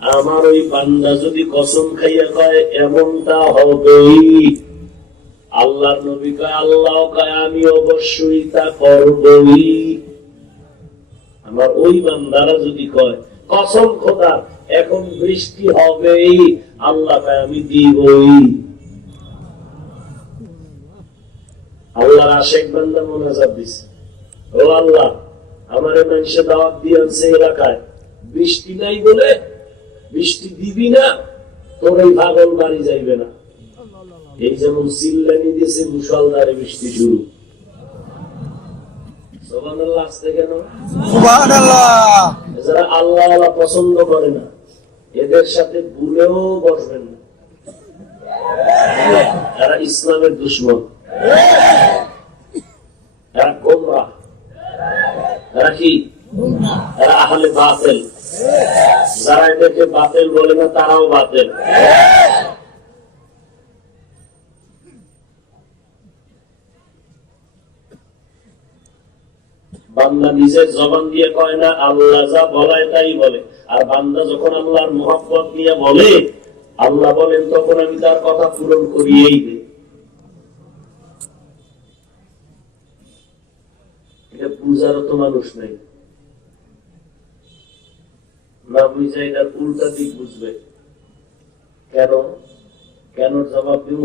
আমার ওই বান্দা যদি কসম খাইয়া কয় এমনটা হবেই, আল্লাহর নবী কয়, আল্লাহ কয় আমি অবশ্যই তা করবই। আমার ওই বান্দারা যদি কয় কসম খোদার, এখন বৃষ্টি হবেই, আল্লাহ পায় আমি দিবই। আল্লাহর আশেক বান্দা মোনাজাত দিছে, ও আল্লাহ, আমারে মানুষে দাওয়াত দিয়েছে এলাকায়, বৃষ্টি নাই বলে বৃষ্টি দিবি না, তোর এই পাগল বাড়ি যাইবে না। এই যেমন চিল্লানি দিয়েছে, মুষলধারে বৃষ্টি শুরু। সুবহানাল্লাহ আসতে কেন? সুবহানাল্লাহ। যারা আল্লাহ আল্লাহ পছন্দ করে না, এদের সাথে ভুলেও বসবেন না। এরা ইসলামের দুশমন, এরা গোমরাহ, এরা কি? এরা আহলে বাতিল। যারা এদেরকে বাতিল বলে না, তারাও বাতিল। বান্দা নিজের জবান দিয়ে কয় না, আল্লাহ যা বলায় তাই বলে। আর বান্দা যখন আল্লাহর মুহাব্বত নিয়ে বলে, আল্লাহ বলেন তখন আমি তার কথা পূরণ করিয়েই দিই। এটা বুঝারও তো মানুষ নেই, না বুঝে এটার উল্টা দিক বুঝবে। কেন? কেন জবাব দিব?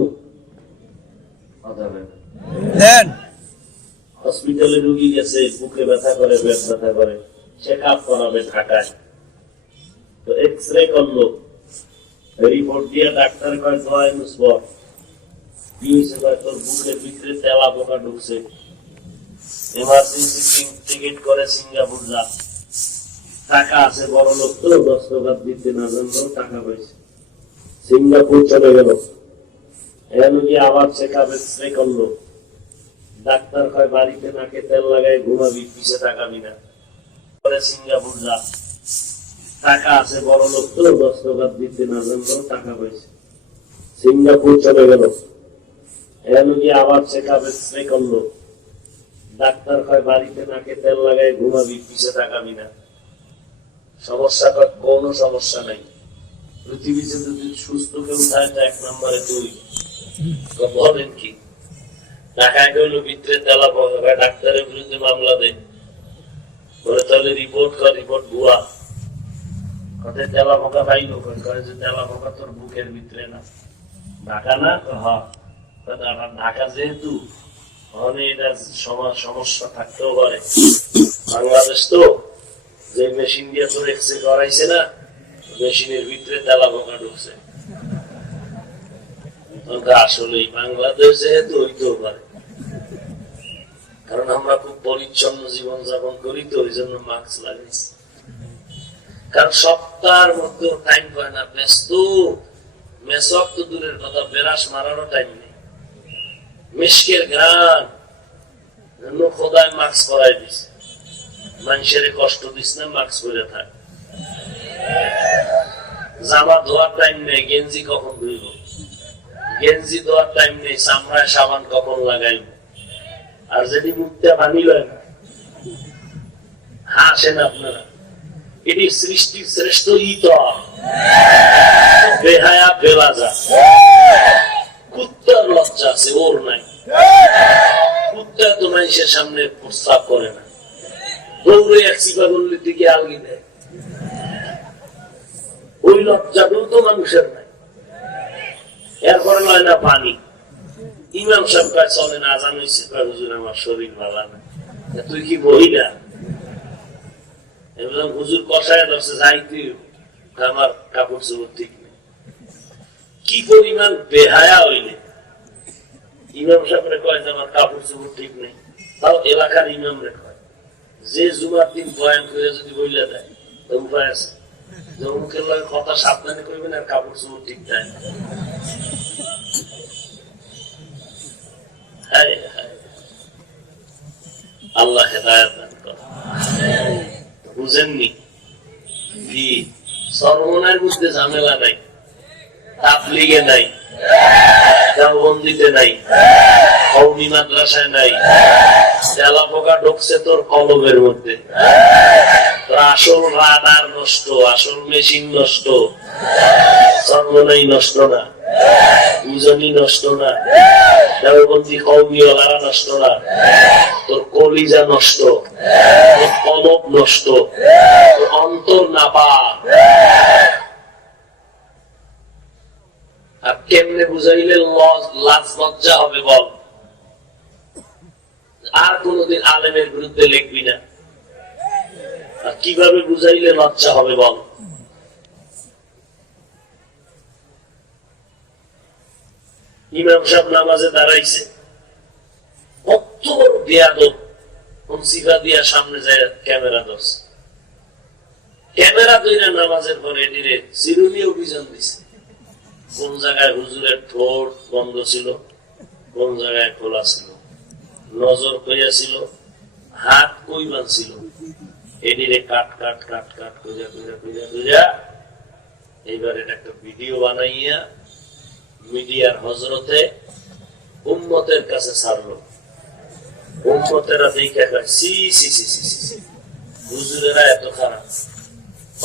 দেন। হসপিটালে রুগী গেছে, বুকে ব্যথা করে, পেট ব্যথা করে, চেক আপ করাবে ঢাকায়, তো এক্স রে করলো, রিপোর্ট দিয়ে ডাক্তার কয় দোয়াই মুসবর। কি হয়েছে? তোর বুকের ভিতরে তেলা পোকা ঢুকছে, এমার্জেন্সি টিকিট করে সিঙ্গাপুর যা। টাকা আছে, বড় লোক তো, 10 টাকা দিতে না জানলো, টাকা পাইছে, সিঙ্গাপুর চলে গেল। এখানে গিয়ে আবার চেক আপ এক্স রে করলো, ডাক্তার কয় বাড়িতে নাকে তেল লাগাই ঘুমাবি, পিছে তাকাবি না, সিঙ্গাপুর যা। টাকা আছে, বড় লোক তো, 10 টাকা দিতে না জানলো, টাকা পাইছে, সিঙ্গাপুর চলে গেল। এখানে গিয়ে আবার চেক আপ এক্স রে করলো, ডাক্তার কয় বাড়িতে নাকে তেল লাগাই ঘুমাবি, পিছে তাকাবি না। সমস্যা কয় কোনো সমস্যা নাই, পৃথিবীতে যদি সুস্থ কেউ থাকে 1 নম্বরে তুই। বলেন কি? ঢাকায় গেল, ভিতরে তেলা পোকা, ডাক্তারের বিরুদ্ধে মামলা দেয়, বলে তাহলে রিপোর্ট কর, রিপোর্ট ভুয়া। কোথায় তেলা পোকা পাইল? কয় যে তেলা পোকা তোর বুকের ভিতরে না। ঢাকা না? হ্যাঁ। ঢাকা যেহেতু এটা সমস্যা থাকতেও পারে। বাংলাদেশ তো যে মেশিন দিয়ে তোর এক্স রে করাইছে না, মেশিনের ভিতরে তেলা পোকা ঢুকছে। আসলে বাংলাদেশ যেহেতু হইতেও পারে, কারণ আমরা খুব পরিচ্ছন্ন জীবন যাপন করি, তো ওই জন্য মাস্ক লাগাইছি। কারণ সপ্তাহের মধ্যে টাইম পায় না, ব্যস্ত। মেসক তো দূরের কথা, বেরাস মারারও টাইম নেই। মিশকের গান খোদায় মাস্ক পরাই দিস, মানুষের কষ্ট দিস না, মাস্ক পরে থাক। জামা ধোয়ার টাইম নেই, গেঞ্জি কখন ধুইব? গেঞ্জি ধোয়ার টাইম নেই, চামড়ায় সাবান কখন লাগাইব? আর যদি মুখটা ভাঙিল না, হাসেন আপনারা। এটি সৃষ্টির শ্রেষ্ঠ ইতর, বেহায়া বেলাজা। কুত্তার লজ্জা আছে, ওর নাই। কুত্তা তো মানুষের সামনে প্রস্তাব করে না, দৌড়ে এক চিপাগল্লির দিকে আলগি দেয়। ওই লজ্জাগুলো তো মানুষের নাই। এরপরে লয় না পানি। ইমাম সাহেব কাজ চলে না, আজান হয়েছে, হুজুর আমার শরীর ভালো না। তুই কি মহিলা? হুজুর কষায় ধরছে, যাইতে আমার কাপড় চোপড় ঠিক নেই। কি পরিমাণ বেহায়া হইলে ইমাম সাহেবরে কয় যে আমার কাপড় চোপড় ঠিক নেই, তাও এলাকার ইমাম রে কয়। যে জুমার দিন বয়ান করে যদি বইলে দেয়, তো উপায় আছে যে অমুকের লগে কথা সাবধানে করবেন, আর কাপড় চোপড় ঠিক দেয়। আল্লাহ হেদায়েত দান করেন। বুঝেননি? সর্বনার মধ্যে ঝামেলা নাই, তাবলীগে নাই, দেওবন্দিতে নাই, কওমি মাদ্রাসায় নাই। তেলা পোকা ঢুকছে তোর কলবের মধ্যে। তোর আসল রাডার নষ্ট, আসল মেশিন নষ্ট, সর্বনাই নষ্ট না, দুজনই নষ্ট না, দেওবন্দি কওমি ওয়ালারা নষ্ট না, তোর কলিজা নষ্ট, তোর কলব নষ্ট, অন্তর না পা। আর কেমনে বুঝাইলে লাজ লজ্জা হবে বল? আর কোনদিন আলেমের বিরুদ্ধে লিখবি না। আর কিভাবে বুঝাইলে লজ্জা হবে বল? ইমাম সাহেব নামাজে দাঁড়াইছে, কত বড় বেয়াদব, সিফা দিয়া সামনে যায় ক্যামেরা ধরছে, ক্যামেরা ধরে নামাজের পরে এটিরে চিরুনি অভিযান দিছে। কোন জায়গায় হুজুরের ঠোঁট বন্ধ ছিল, কোন জায়গায় খোলা ছিল, নজর কইয়া ছিল, হাত কই বাঁধছিল, এটিরে কাট কাট কাট কাট কইরা কইরা কইরা কইরা এইবার এটা একটা ভিডিও বানাইয়া মিডিয়ার হজরতে উম্মতের কাছে ছাড়লো। উম্মতেরা দেখে সি সি সি সি সি, হুজুরেরা এত খারাপ।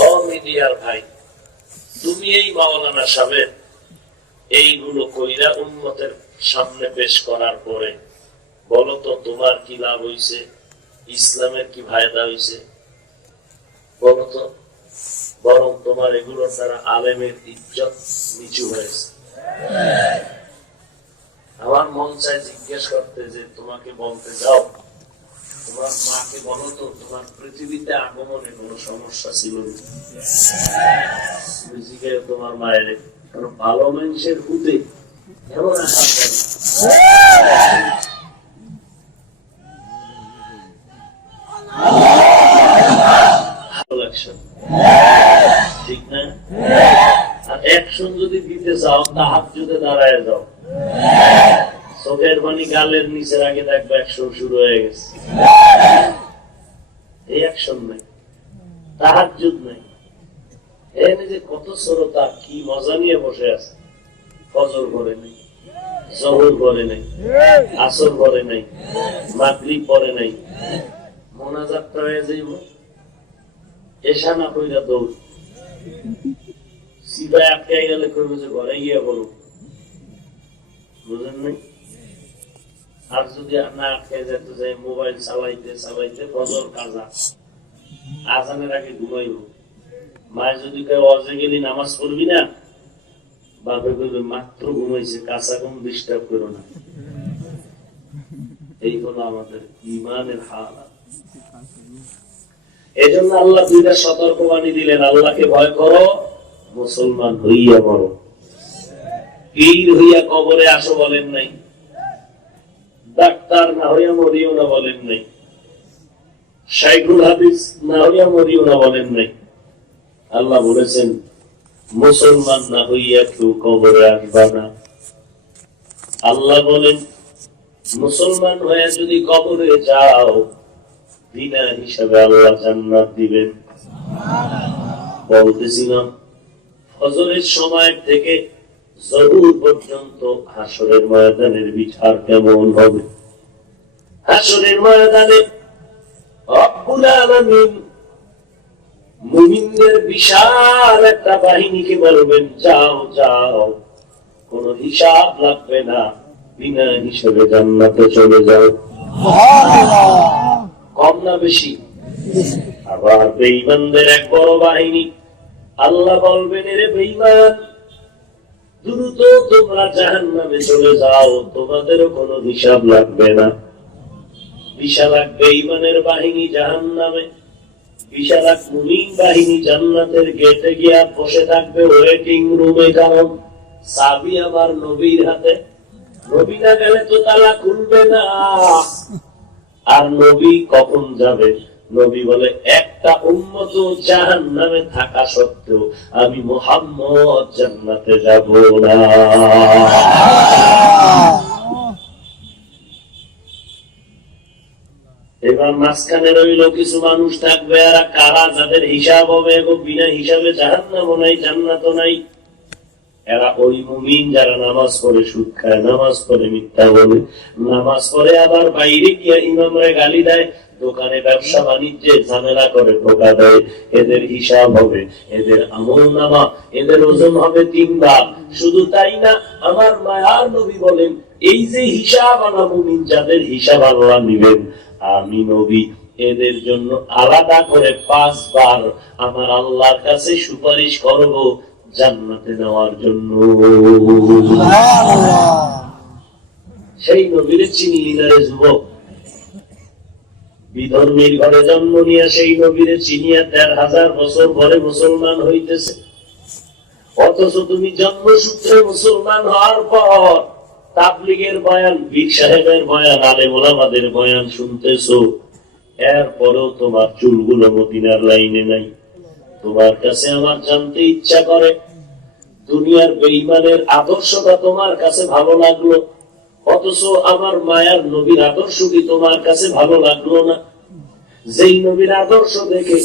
ও মিডিয়ার ভাই, তুমি এই মাওলানা সাহেব এইগুলো কইরা উম্মতের সামনে পেশ করার পরে বলো তো তোমার কি লাভ হইছে, ইসলামের কি ফায়দা হইছে বলো তো? বরং তোমার এগুলোর দ্বারা আলেমের ইজ্জত নিচু হয়েছে। আমার মন চায় জিজ্ঞেস করতে যে তোমাকে বলতে যাও, তোমার মাকে বলো তো তোমার পৃথিবীতে আগমনে কোনো সমস্যা ছিল না? তোমার মায়ের ভালো মানুষের হুদে এমন আশা করে ঠিক না? আর অ্যাকশন যদি দিতে চাও তাহাজ্জুদে দাঁড়ায় যাও, চোখের পানি গালের নিচের আগে দেখবে অ্যাকশন শুরু হয়ে গেছে। এই অ্যাকশন নাই, তাহাজ্জুদ নাই। এই যে কত শ্রোতা কি মজা নিয়ে বসে আছে, ফজর করে নেই, জোহর করে নাই, আসর করে নাই, মাগরিব করে নাই, মোনাজাতটা হয়ে যাইব, এশা না কইরা দৌড়, সিধা আটকে গেলে কইবে যে ঘরে গিয়ে বলো, বুঝেন নাই? আর যদি না আটকে যেত যে মোবাইল চালাইতে চালাইতে ফজর কাজা, আজানের আগে ঘুমাইব, মায়ের যদি কেউ অজে গেলি নামাজ পড়বি না, বাপে কইবে মাত্র ঘুমাইছে, কাঁচা ঘুম ডিস্টার্ব করো না। এই হলো আমাদের ইমানের হালাত। এই জন্য আল্লাহ দুইটা সতর্কবাণী দিলেন, আল্লাহকে ভয় করো, মুসলমান হইয়া মরো। পীর হইয়া কবরে আসো বলেন নাই, ডাক্তার না হইয়া মরিও না বলেন নাই, শাইখুল হাদিস না হইয়া মরিও না বলেন নাই। আল্লাহ বলেছেন মুসলমান না হইয়া কেউ কবরে আসবা না। আল্লাহ বলেন মুসলমান হয়ে যদি কবরে যাও বিনা হিসাবে আল্লাহ জান্নাত দিবেন। বলতেছিলাম ফজরের সময় থেকে জহুর পর্যন্ত হাসরের ময়দানের বিচার কেমন হবে। হাসরের ময়দানে রব্বুল আলামিন মুমিনদের বিশাল একটা বাহিনীকে বলবেন যাও যাও, কোন হিসাব লাগবে না, বিনা হিসেবে জান্নাতে চলে যাও। কম না বেশি? আবার বেঈমানদের এক বড় বাহিনী, আল্লাহ বলবেন এরে বেঈমান, দ্রুত তোমরা জাহান্নামে চলে যাও, তোমাদেরও কোনো হিসাব লাগবে না। বিশাল এক বেঈমানের বাহিনী জাহান্নামে, বিশাল এক মুমিন বাহিনী জান্নাতের গেটে গিয়া বসে থাকবে ওয়েটিং রুমে, কারণ চাবি আমার নবীর হাতে। নবী না গেলে তো তালা খুলবে না। আর নবী কখন যাবে? নবী বলে একটা উম্মত জাহান্নামে থাকা সত্ত্বেও আমি মুহাম্মদ জান্নাতে যাব না। এবার মাঝখানে রইল কিছু মানুষ থাকবে, আর কারা যাদের হিসাব হবে এবং বিনা হিসাবে জাহান্নামও নাই জান্নাতও নাই। এরা ওই মুমিন যারা নামাজ পড়ে সুদ খায়, নামাজ পড়ে মিথ্যা বলে, নামাজ পড়ে আবার বাইরে গিয়া ইমামরা গালি দেয়, দোকানে ব্যবসা বাণিজ্যে ঝামেলা করে ধোকা দেয়। এদের হিসাব হবে, এদের আমল নামা, এদের ওজন হবে 3 ভাগ। শুধু তাই না, আমার মায়ার নবী বলেন এই যে হিসাব আনা মুমিন যাদের হিসাব আল্লাহ নিবেন, আমি নবী এদের জন্য আলাদা করে 5 বার আমার আল্লাহর কাছে সুপারিশ করব জান্নাতে নেওয়ার জন্য। সুবহানাল্লাহ। সেই নবীরে চিনলি না রে যুবক? বিধর্মীর ঘরে জন্ম নিয়ে সেই নবীরে চিনিয়া ১৩,০০০ বছর পরে মুসলমান হইতেছে, অথচ তুমি জন্মসূত্রে মুসলমান হওয়ার পর তাবলীগের বয়ান, পীর সাহেবের বয়ান, আলেম ওলামাদের বয়ান শুনতেছো, এরপরেও তোমার চুলগুলো মদিনার লাইনে নাই। তোমার কাছে আমার জানতে ইচ্ছা করে, দুনিয়ার বেঈমানের আদর্শটা তোমার কাছে ভালো লাগলো, অথচ আমার মায়ার নবীর আদর্শ কি তোমার কাছে ভালো লাগলো না? যেই নবীর আদর্শ দেখে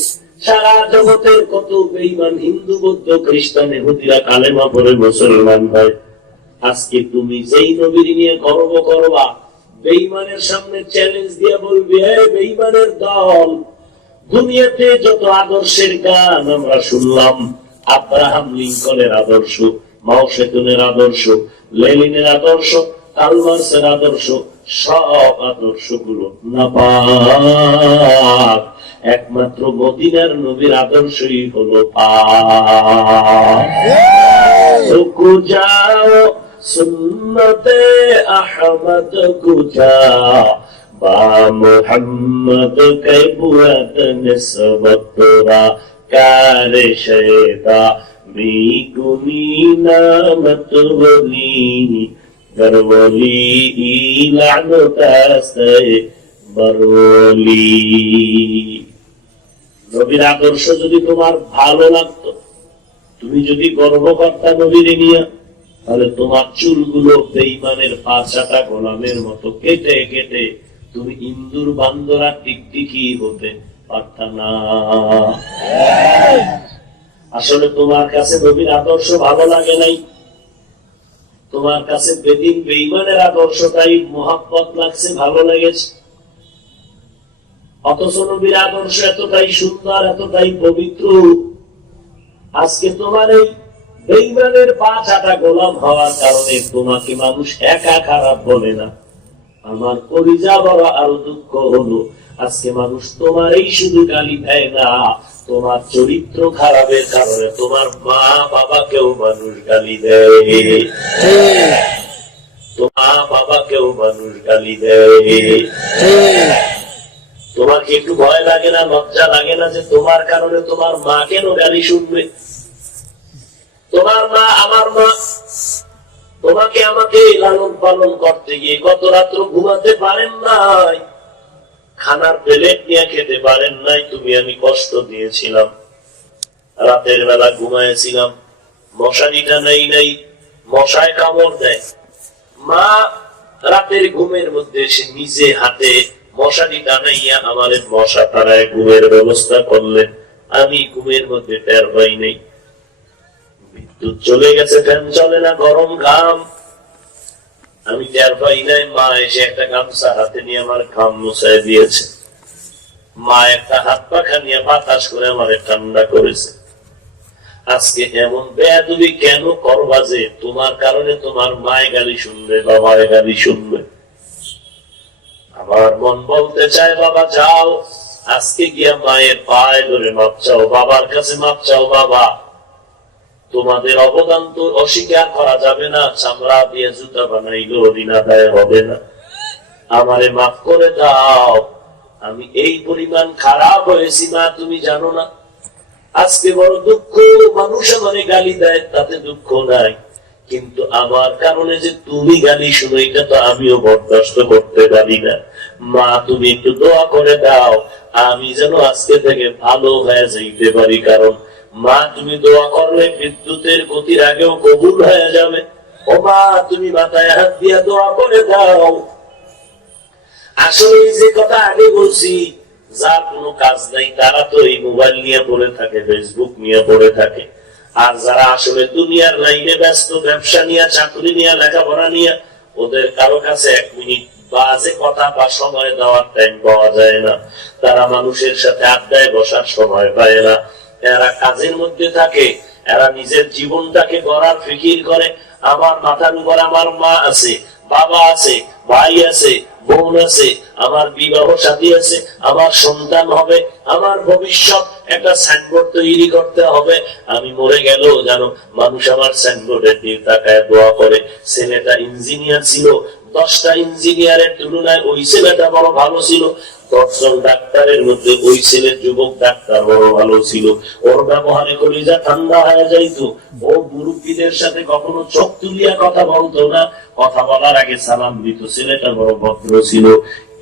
সারা জগতের কত বেঈমান হিন্দু, বৌদ্ধ, খ্রিস্টান, ইহুদিরা কালেমা পড়ে মুসলমান হয়, আজকে তুমি যেই নবীর নিয়ে গর্ব করবা, বেঈমানের সামনে চ্যালেঞ্জ দিয়ে বলবি, হে বেঈমানের দল, দুনিয়াতে যত আদর্শের গান আমরা শুনলাম, আব্রাহাম লিঙ্কনের আদর্শ, মাও সেতুনের আদর্শ, লেনিনের আদর্শ, কার্ল মার্ক্সের আদর্শ, সব আদর্শগুলো নাপাক, একমাত্র মদিনার নবীর আদর্শই হলো পাক। রুকু যাও সুন্নতে আহমদ কুজা, বা মুহাম্মদ কে বুয়াত নিসবত রা কারে শয়তা মিকুনি নামত বলি গরবলি লানতাসে বরলি। নবীর আদর্শ যদি তোমার ভালো লাগতো, তুমি যদি গর্ব করতা নবীর নিয়ে, তাহলে তোমার চুলগুলো বেঈমানের 5 গোলামের মতো কেটে কেটে তুমি ইন্দুর বান্দরা টিকটিকি হতে পারত না। আসলে তোমার কাছে নবীর আদর্শ ভালো লাগে নাই, তোমার কাছে বেদিন বেঈমানের আদর্শটাই মহব্বত লাগছে, ভালো লেগেছে। অথচ নবীর আদর্শ এতটাই সুন্দর, এতটাই পবিত্র, আজকে তোমার এই বেঈমানের 5 গোলাম হওয়ার কারণে তোমাকে মানুষ একা খারাপ বলে না। আমার কলিজা বড় আরো দুঃখ হলো, আজকে মানুষ তোমার এই শুধু গালি দেয় না, তোমার চরিত্র খারাপের কারণে তোমার মা বাবাকেও মানুষ গালি দেয়, তোমার বাবাকেও মানুষ গালি দেয়। তোমার কি একটু ভয় লাগে না, লজ্জা লাগে না যে তোমার কারণে তোমার মা কেন গালি শুনবে? তোমার মা, আমার মা, তোমাকে আমাকে লালন পালন করতে গিয়ে কত রাত্র ঘুমাতে পারেন নাই, খানার প্লেট নিয়ে খেতে পারেন নাই, তুমি আমি কষ্ট দিয়েছিলাম, রাতের বেলা ঘুমাইছিলাম, মশারিটা নাই, মশায় কামড় দেয়, মা রাতের ঘুমের মধ্যে এসে নিজে হাতে মশারি টানাইয়া আমার মশা তারায় ঘুমের ব্যবস্থা করলেন, আমি ঘুমের মধ্যে টের পাই নাই। বিদ্যুৎ চলে গেছে, ফ্যান চলে না, গরম ঘাম, আমি টের পাই নাই। মা এসে একটা গামছা হাতে নিয়ে আমার ঘাম মুছায় দিয়েছে, মা একটা হাত পাখা নিয়ে বাতাস করে আমার ঠান্ডা করেছে। আজকে এমন বেয়াদবি কেন করবা যে তোমার কারণে তোমার মায়ের গালি শুনবে, বাবার গালি শুনবে? আমার মন বলতে চায়, বাবা যাও আজকে গিয়া মায়ের পায়ে ধরে মাপ চাও, বাবার কাছে মাপ চাও। বাবা, তোমাদের অবদান তো অস্বীকার করা যাবে না, চামড়া দিয়ে জুতা বানাইলো ঋণ আদায় হবে না, আমারে মাফ করে দাও, আমি এই পরিমাণ খারাপ হয়েছি মা, তুমি জানো না। আজকে বড় দুঃখ, মানুষ আমারে গালি দেয় তাতে দুঃখ নাই, কিন্তু আমার কারণে যে তুমি গালি শুনো এটা তো আমিও বরদাস্ত করতে পারি না। মা তুমি একটু দোয়া করে দাও, আমি যেন আজকে থেকে ভালো হয়ে যাইতে পারি, কারণ মা তুমি দোয়া করলে বিদ্যুতের গতির আগেও কবুল হয়ে যাবে। ও মা তুমি মাথায় হাত দিয়া দোয়া করে দাও। আসলে যে কথা আগে বলছি, যার কোনো কাজ নাই তারা তো এই মোবাইল নিয়ে পড়ে থাকে, ফেসবুক নিয়ে পড়ে থাকে, আর যারা আসলে দুনিয়ার লাইনে ব্যস্ত, ব্যবসা নিয়ে, চাকরি নিয়ে, লেখাপড়া নিয়ে, ওদের কারো কাছে 1 মিনিট বাজে কথা বা সময় দেওয়ার টাইম পাওয়া যায় না, তারা মানুষের সাথে আড্ডায় বসার সময় পায় না, এরা কাজের মধ্যে থাকে, এরা নিজের জীবনটাকে গড়ার ফিকির করে। আমার মাথার উপর আমার মা আছে, বাবা আছে, ভাই আছে, বোন আছে, আমার বিবাহ সাথী আছে, আমার সন্তান হবে, আমার ভবিষ্যৎ একটা সাইনবোর্ড তৈরি করতে হবে। আমি মরে গেলেও জানো মানুষ আমার সাইনবোর্ডের দিকে তাকায় দোয়া করে। ছেলেটা ইঞ্জিনিয়ার ছিল, 10টা ইঞ্জিনিয়ারের তুলনায় ওই ছেলেটা বড় ভালো ছিল। 10 জন ডাক্তারের মধ্যে ওই ছেলের যুবক ডাক্তার বড় ভালো ছিল। ওর ব্যবহারে কলিজা ঠান্ডা হয়ে যাইতো। ও মুরব্বীদের সাথে কখনো চোখ তুলিয়া কথা বলতো না, কথা বলার আগে সালাম দিত। ছেলেটা বড় ভদ্র ছিল।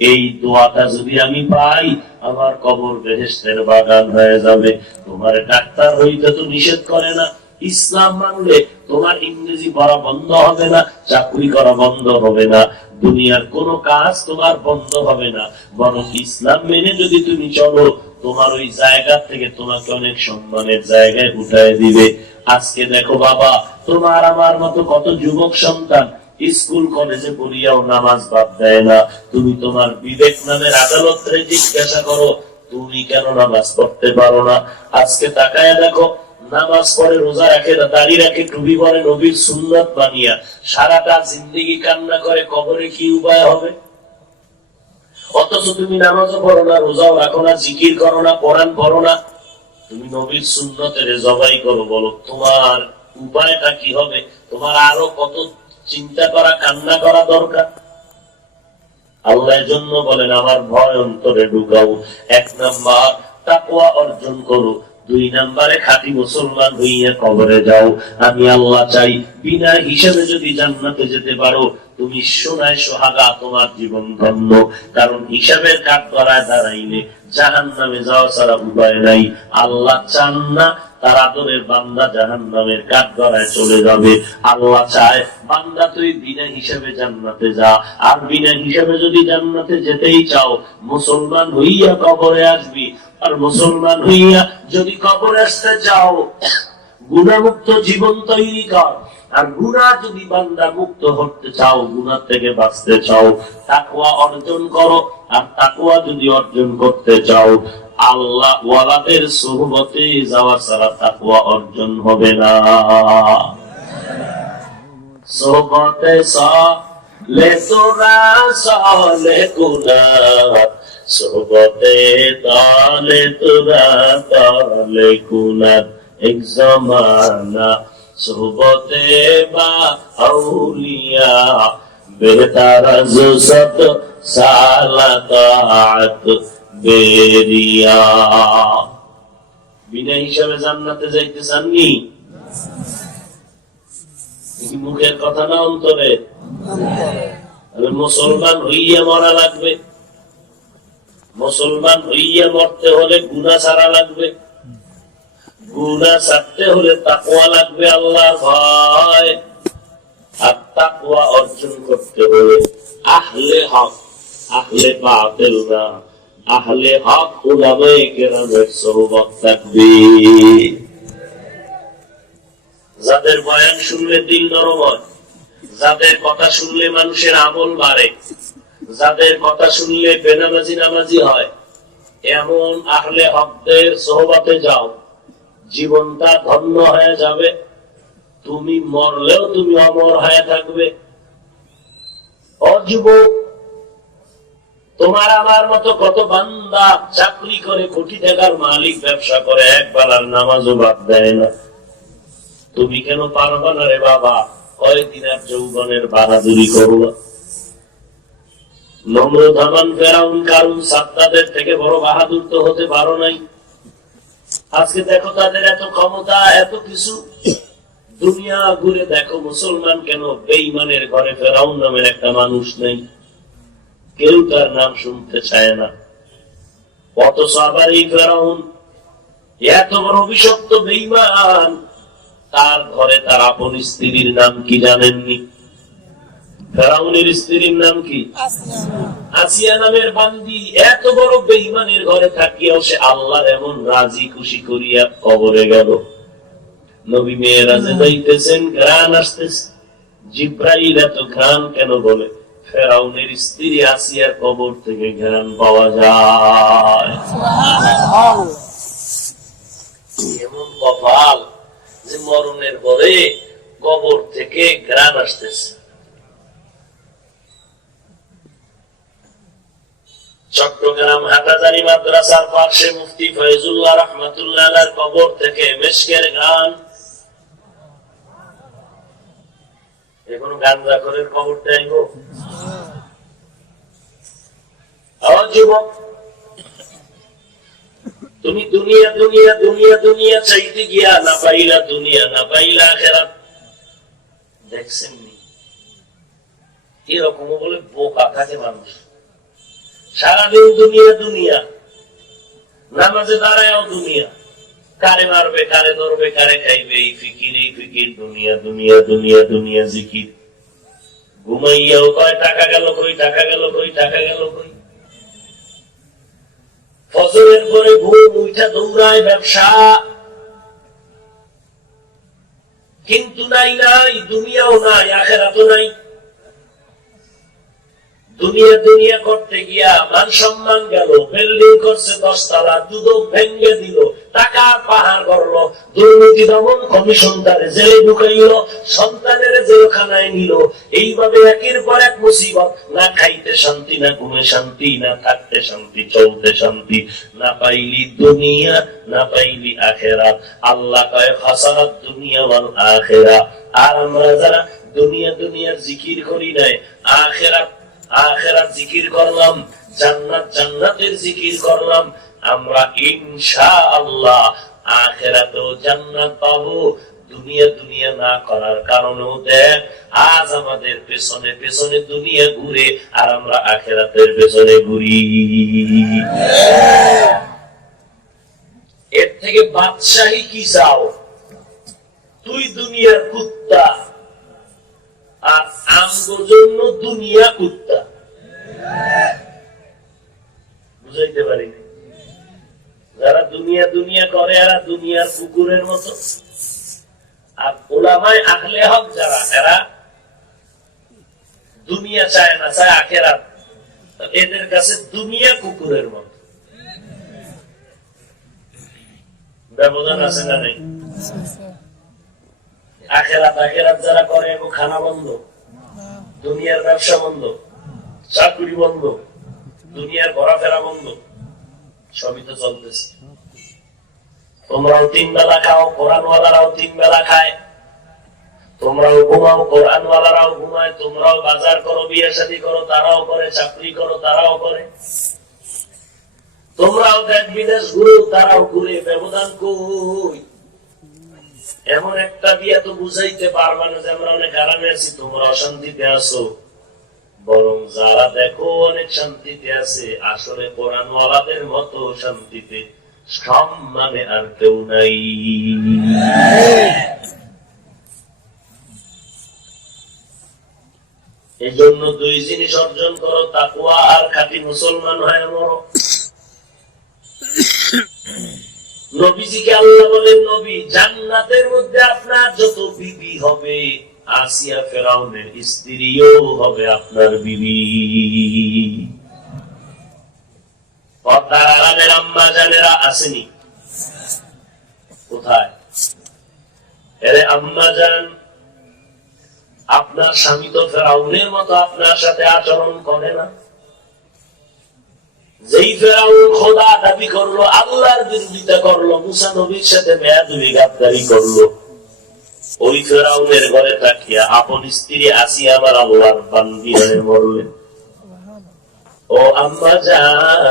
এই দোয়াটা যদি আমি পাই, আমার কবর বেহেশতের বাগান হয়ে যাবে। তোমার ডাক্তার হইতে তো নিষেধ করে না। ইসলাম মানলে তোমার ইংরেজি পড়া বন্ধ হবে না, চাকরি করা বন্ধ হবে না, দুনিয়ার কোনো কাজ তোমার বন্ধ হবে না। বরং ইসলাম মেনে যদি তুমি চলো, তোমার ওই জায়গা থেকে তোমাকে অনেক সম্মানের জায়গায় উঠায় দিবে। আজকে দেখো বাবা, তোমার আমার মতো কত যুবক সন্তান স্কুল কলেজে পড়িয়াও নামাজ বাদ দেয় না। তুমি তোমার বিবেক নামের আদালতে জিজ্ঞাসা করো, তুমি কেন নামাজ পড়তে পারো না? আজকে তাকায় দেখো, নামাজ পড়ে, রোজা রাখে, দাড়ি রাখে, টুপি পরে, নবীর সুন্নাত বানিয়া সারাটা জিন্দেগি কান্না করে, কবরে কি উপায় হবে? অথচ তুমি নামাজও পড়ো না, রোজাও রাখো না, জিকির করো না, কোরআন পড়ো না, তুমি নবীর সুন্নতের জবাই করো। বলো তোমার উপায়টা কি হবে? তোমার আরো কত চিন্তা করা, কান্না করা দরকার। আল্লাহর জন্য বলেন, আমার ভয় অন্তরে ঢুকাও। 1 নাম্বার তাকওয়া অর্জন করো, 2 নাম্বারে খাঁটি মুসলমান হইয়া কবরে যাও। আমি আল্লাহ চাই বিনা হিসাবে যদি জান্নাতে যেতে পারো, তুমি সোনায় সোহাগা, তোমার জীবন ধন্য। কারণ হিসাবের কাঠ করায় দাঁড়াইলে জাহান্নামে যাওয়া ছাড়া উপায় নাই। আল্লাহ চান না তার আদরের বান্দা জাহান্নামের কাঠ গড়ায় চলে যাবে। আল্লাহ চায় বান্দা তুই বিনা হিসাবে জান্নাতে যা। আর বিনা হিসাবে যদি জান্নাতে যেতেই চাও, মুসলমান হইয়া কবরে আসবি। আর মুসলমান হইয়া যদি কবরে আসতে চাও, গুনাহমুক্ত জীবন তৈরি কর। আর গুনাহ যদি বান্দা মুক্ত হতে চাও, গুনাহ থেকে বাঁচতে চাও, তাকওয়া অর্জন করো। আর তাকওয়া যদি অর্জন করতে চাও, আল্লাহ ওয়ালাদের সুহবতে যাওয়া ছাড়া তাকওয়া অর্জন হবে না। সুহবতে সালে তোরা সালে গুনাহ, সুহবতে তালে তোরা তালে গুনাহ। এক জমানা সুহবতে বা আউলিয়া, বেহতার জুসত সালাতাত বেরিয়া। বিনা হিসাবে জান্নাতে যাইতে চাননি? মুখের কথা না, অন্তরে। মুসলমান হইয়া মরা লাগবে। মুসলমান হইয়া মরতে হলে গুনাহ ছাড়া লাগবে। গুনাহ ছাড়তে হলে তাকওয়া লাগবে, আল্লাহর ভয়। আর তাকওয়া অর্জন করতে হলে আহলে হক, আহলে বাতিল না, আহলে হক উলামায়ে কেরামের সোহবত থাকবে। যাদের বয়ান শুনলে দিল নরম হয়, যাদের কথা শুনলে মানুষের আমল বাড়ে, যাদের কথা শুনলে বেনামাজি নামাজি হয়, এমন আহলে হকদের সোহবতে যাও, জীবনটা ধন্য হয়ে যাবে। তুমি মরলেও তুমি অমর হয়ে থাকবে। অযুবক, তোমার আমার মতো কত বান্দা চাকরি করে, কোটি টাকার মালিক, ব্যবসা করে, এক বেলার নামাজও বাদ দেয় না। তুমি কেন পারবা না রে বাবা? কয়েকদিন আর যৌবনের বাহাদুরি করো না। নমরুদ, হামান, ফেরাউন, কারুন, সাদ্দাদের থেকে বড় বাহাদুর তো হতে পারো নাই। আজকে দেখো তাদের এত ক্ষমতা, এত কিছু। দুনিয়া ঘুরে দেখো, মুসলমান কেন বেঈমানের ঘরে ফেরাউন নামের একটা মানুষ নেই, কেউ তার নাম শুনতে চায় না। অথচ আবার এই ফেরাউন এত বড় অভিশপ্ত বেঈমান, তার ঘরে তার আপন স্ত্রীর নাম কি জানেননি? ফেরাউনের স্ত্রীর নাম কি? আসিয়া নামের বান্দি। এত বড় বেঈমানের ঘরে থাকিয়াও সে আল্লাহর এমন রাজি খুশি করিয়া কবরে গেল। নবী মেরাজে যাইতেছেন, ঘ্রাণ আসতেছে। জিব্রাইল এত ঘ্রাণ কেন বলে? ফেরাউনের স্ত্রী আসিয়ার কবর থেকে ঘ্রাণ পাওয়া যায়। এমন কপাল যে মরণের পরে কবর থেকে ঘ্রাণ আসতেছে। চট্টগ্রাম হাটাজারি মাদ্রাসার পাশে মুফতি ফয়জুল্লাহ রহমাতুল্লাহ আলাইহির কবর থেকে মেশকের গান, এখনো গাঞ্জাখোরের কবরটা আইব। আমার যুবক, তুমি দুনিয়া দুনিয়া দুনিয়া দুনিয়া চাইতে গিয়া না পাইলা দুনিয়া, না পাইলা আখিরাত। দেখছেন নি এরকম বলে বোকা থাকে মানুষ, সারাদিন দুনিয়া দুনিয়া, নামাজে দাঁড়ায়ও দুনিয়া, কারে মারবে কারে ধরবে কারে খাইবে এই ফিকির এই ফিকির, দুনিয়া দুনিয়া দুনিয়া দুনিয়া জিকির। ঘুমাইয়াও কয় টাকা গেল কই, টাকা গেল কই, টাকা গেল কই। ফজরের পরে ঘুম উঠা দৌড়ায় ব্যবসা, কিন্তু নাই নাই দুনিয়াও নাই আখিরাতও নাই। দুনিয়া দুনিয়া করতে গিয়া মান সম্মান গেল, বিল্ডিং করছে 10 তলা, দুদক ভেঙ্গে দিল, টাকার পাহাড় করলো, দুর্নীতি দমন কমিশনদারে জেলে ঢুকাইল, সন্তানের জেলখানায় নিল। এইভাবে একের পর এক মুসিবত, না খাইতে শান্তি, না ঘুমে শান্তি, না থাকতে শান্তি, চলতে শান্তি। না পাইলি দুনিয়া, না পাইলি আখিরাত। আল্লাহ কয় খাসারাত দুনিয়া ওয়াল আখিরাহ। আর আমরা যারা দুনিয়া দুনিয়ার জিকির করি নাই, আখিরাত আখিরাত জিকির করলাম, জান্নাত জান্নাতের জিকির করলাম, আমরা ইনশাআল্লাহ আখিরাতেও জান্নাত পাবো। দুনিয়া দুনিয়া না করার কারণেও দেখ আজ আমাদের পেছনে পেছনে দুনিয়া ঘুরে, আর আমরা আখিরাতের পেছনে ঘুরি। এর থেকে বাদশাহী কি চাও? তুই দুনিয়ার কুত্তা, আর আমগোর জন্য দুনিয়া কুত্তা। বুঝাইতে পারিনি? যারা দুনিয়া দুনিয়া করে এরা দুনিয়ার কুকুরের মতো, আর ওলামায়ে আহলে হক যারা, এরা দুনিয়া চায় না, চায় আখিরাত। এদের কাছে দুনিয়া কুকুরের মতো। ব্যবধান আছে না নেই? আখিরাত আখিরাত যারা করে এগো খানা বন্ধ, দুনিয়ার ব্যবসা বন্ধ, চাকরি বন্ধ, দুনিয়ার ঘোরাফেরা বন্ধ, সবই তো চলতেছে। তোমরাও 3 বেলা খাও, কোরআনওয়ালারাও 3 বেলা খায়। তোমরাও ঘুমাও, কোরআনওয়ালারাও ঘুমায়। তোমরাও বাজার করো, বিয়ে শাদী করো, তারাও করে। চাকরি করো, তারাও করে। তোমরাও দেশ বিদেশ ঘুরো, তারাও ঘুরে। ব্যবধান কই? এমন একটা বিয়ে তো বুঝাইতে পারবা না যে আমরা অনেক আরামে আছি, তোমরা অশান্তিতে আছো। বরং যারা দেখো অনেক শান্তিতে আছে, আসলে কোরআনওয়ালাদের মতো শান্তিতে সম্মানে আর কেউ নাই। এই জন্য 2 জিনিস অর্জন করো, তাকওয়া আর খাঁটি মুসলমান হয়ে মরো। নবীজিকে আল্লাহ বলেন, নবী জান্নাতের মধ্যে আপনার যত বিবি হবে, আসিয়া ফেরাউনের স্ত্রীও হবে আপনার বিবি। পর্দার আড়ালের আম্মা জানেরা আসেনি? কোথায়? এরে আম্মা জান, আপনার স্বামী তো ফেরাউনের মতো আপনার সাথে আচরণ করে না। যেই ফেরাউন খোদা দাবি করলো, আল্লাহর বিরোধিতা করলো, মুসা নবীর সাথে বেয়াদবি গাদ্দারি করলো, ওই ফেরাউনের ঘরে তাকিয়া আপন স্ত্রী আসিয়া আমার আল্লাহর বান্দি হয়ে মরলেন। ও আম্মা জান,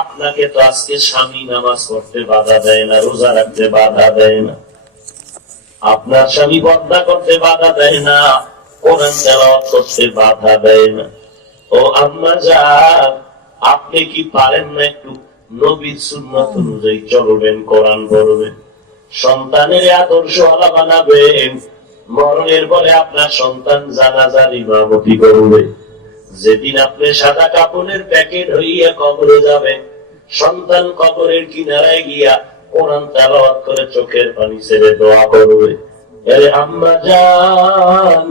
আপনাকে তো আজকে স্বামী নামাজ পড়তে বাধা দেয় না, রোজা রাখতে বাধা দেয় না, আপনার স্বামী পর্দা করতে বাধা দেয় না, কোরআন তেলাওয়াত করতে বাধা দেয় না। ও আম্মা জান, আপনি কি পারেন না একটু নবীর সুন্নাত অনুযায়ী চলবেন, কোরআন পড়বেন, সন্তানের আদর্শ আলা বানাবেন? মরণের পরে আপনার সন্তান জানাজার ইমামতি করবে। যেদিন আপনি সাদা কাপড়ের প্যাকেট হইয়া কবরে যাবেন, সন্তান কবরের কিনারায় গিয়া কোরআন তেলাওয়াত করে চোখের পানি ছেড়ে দোয়া করবে। আরে আম্মা জান,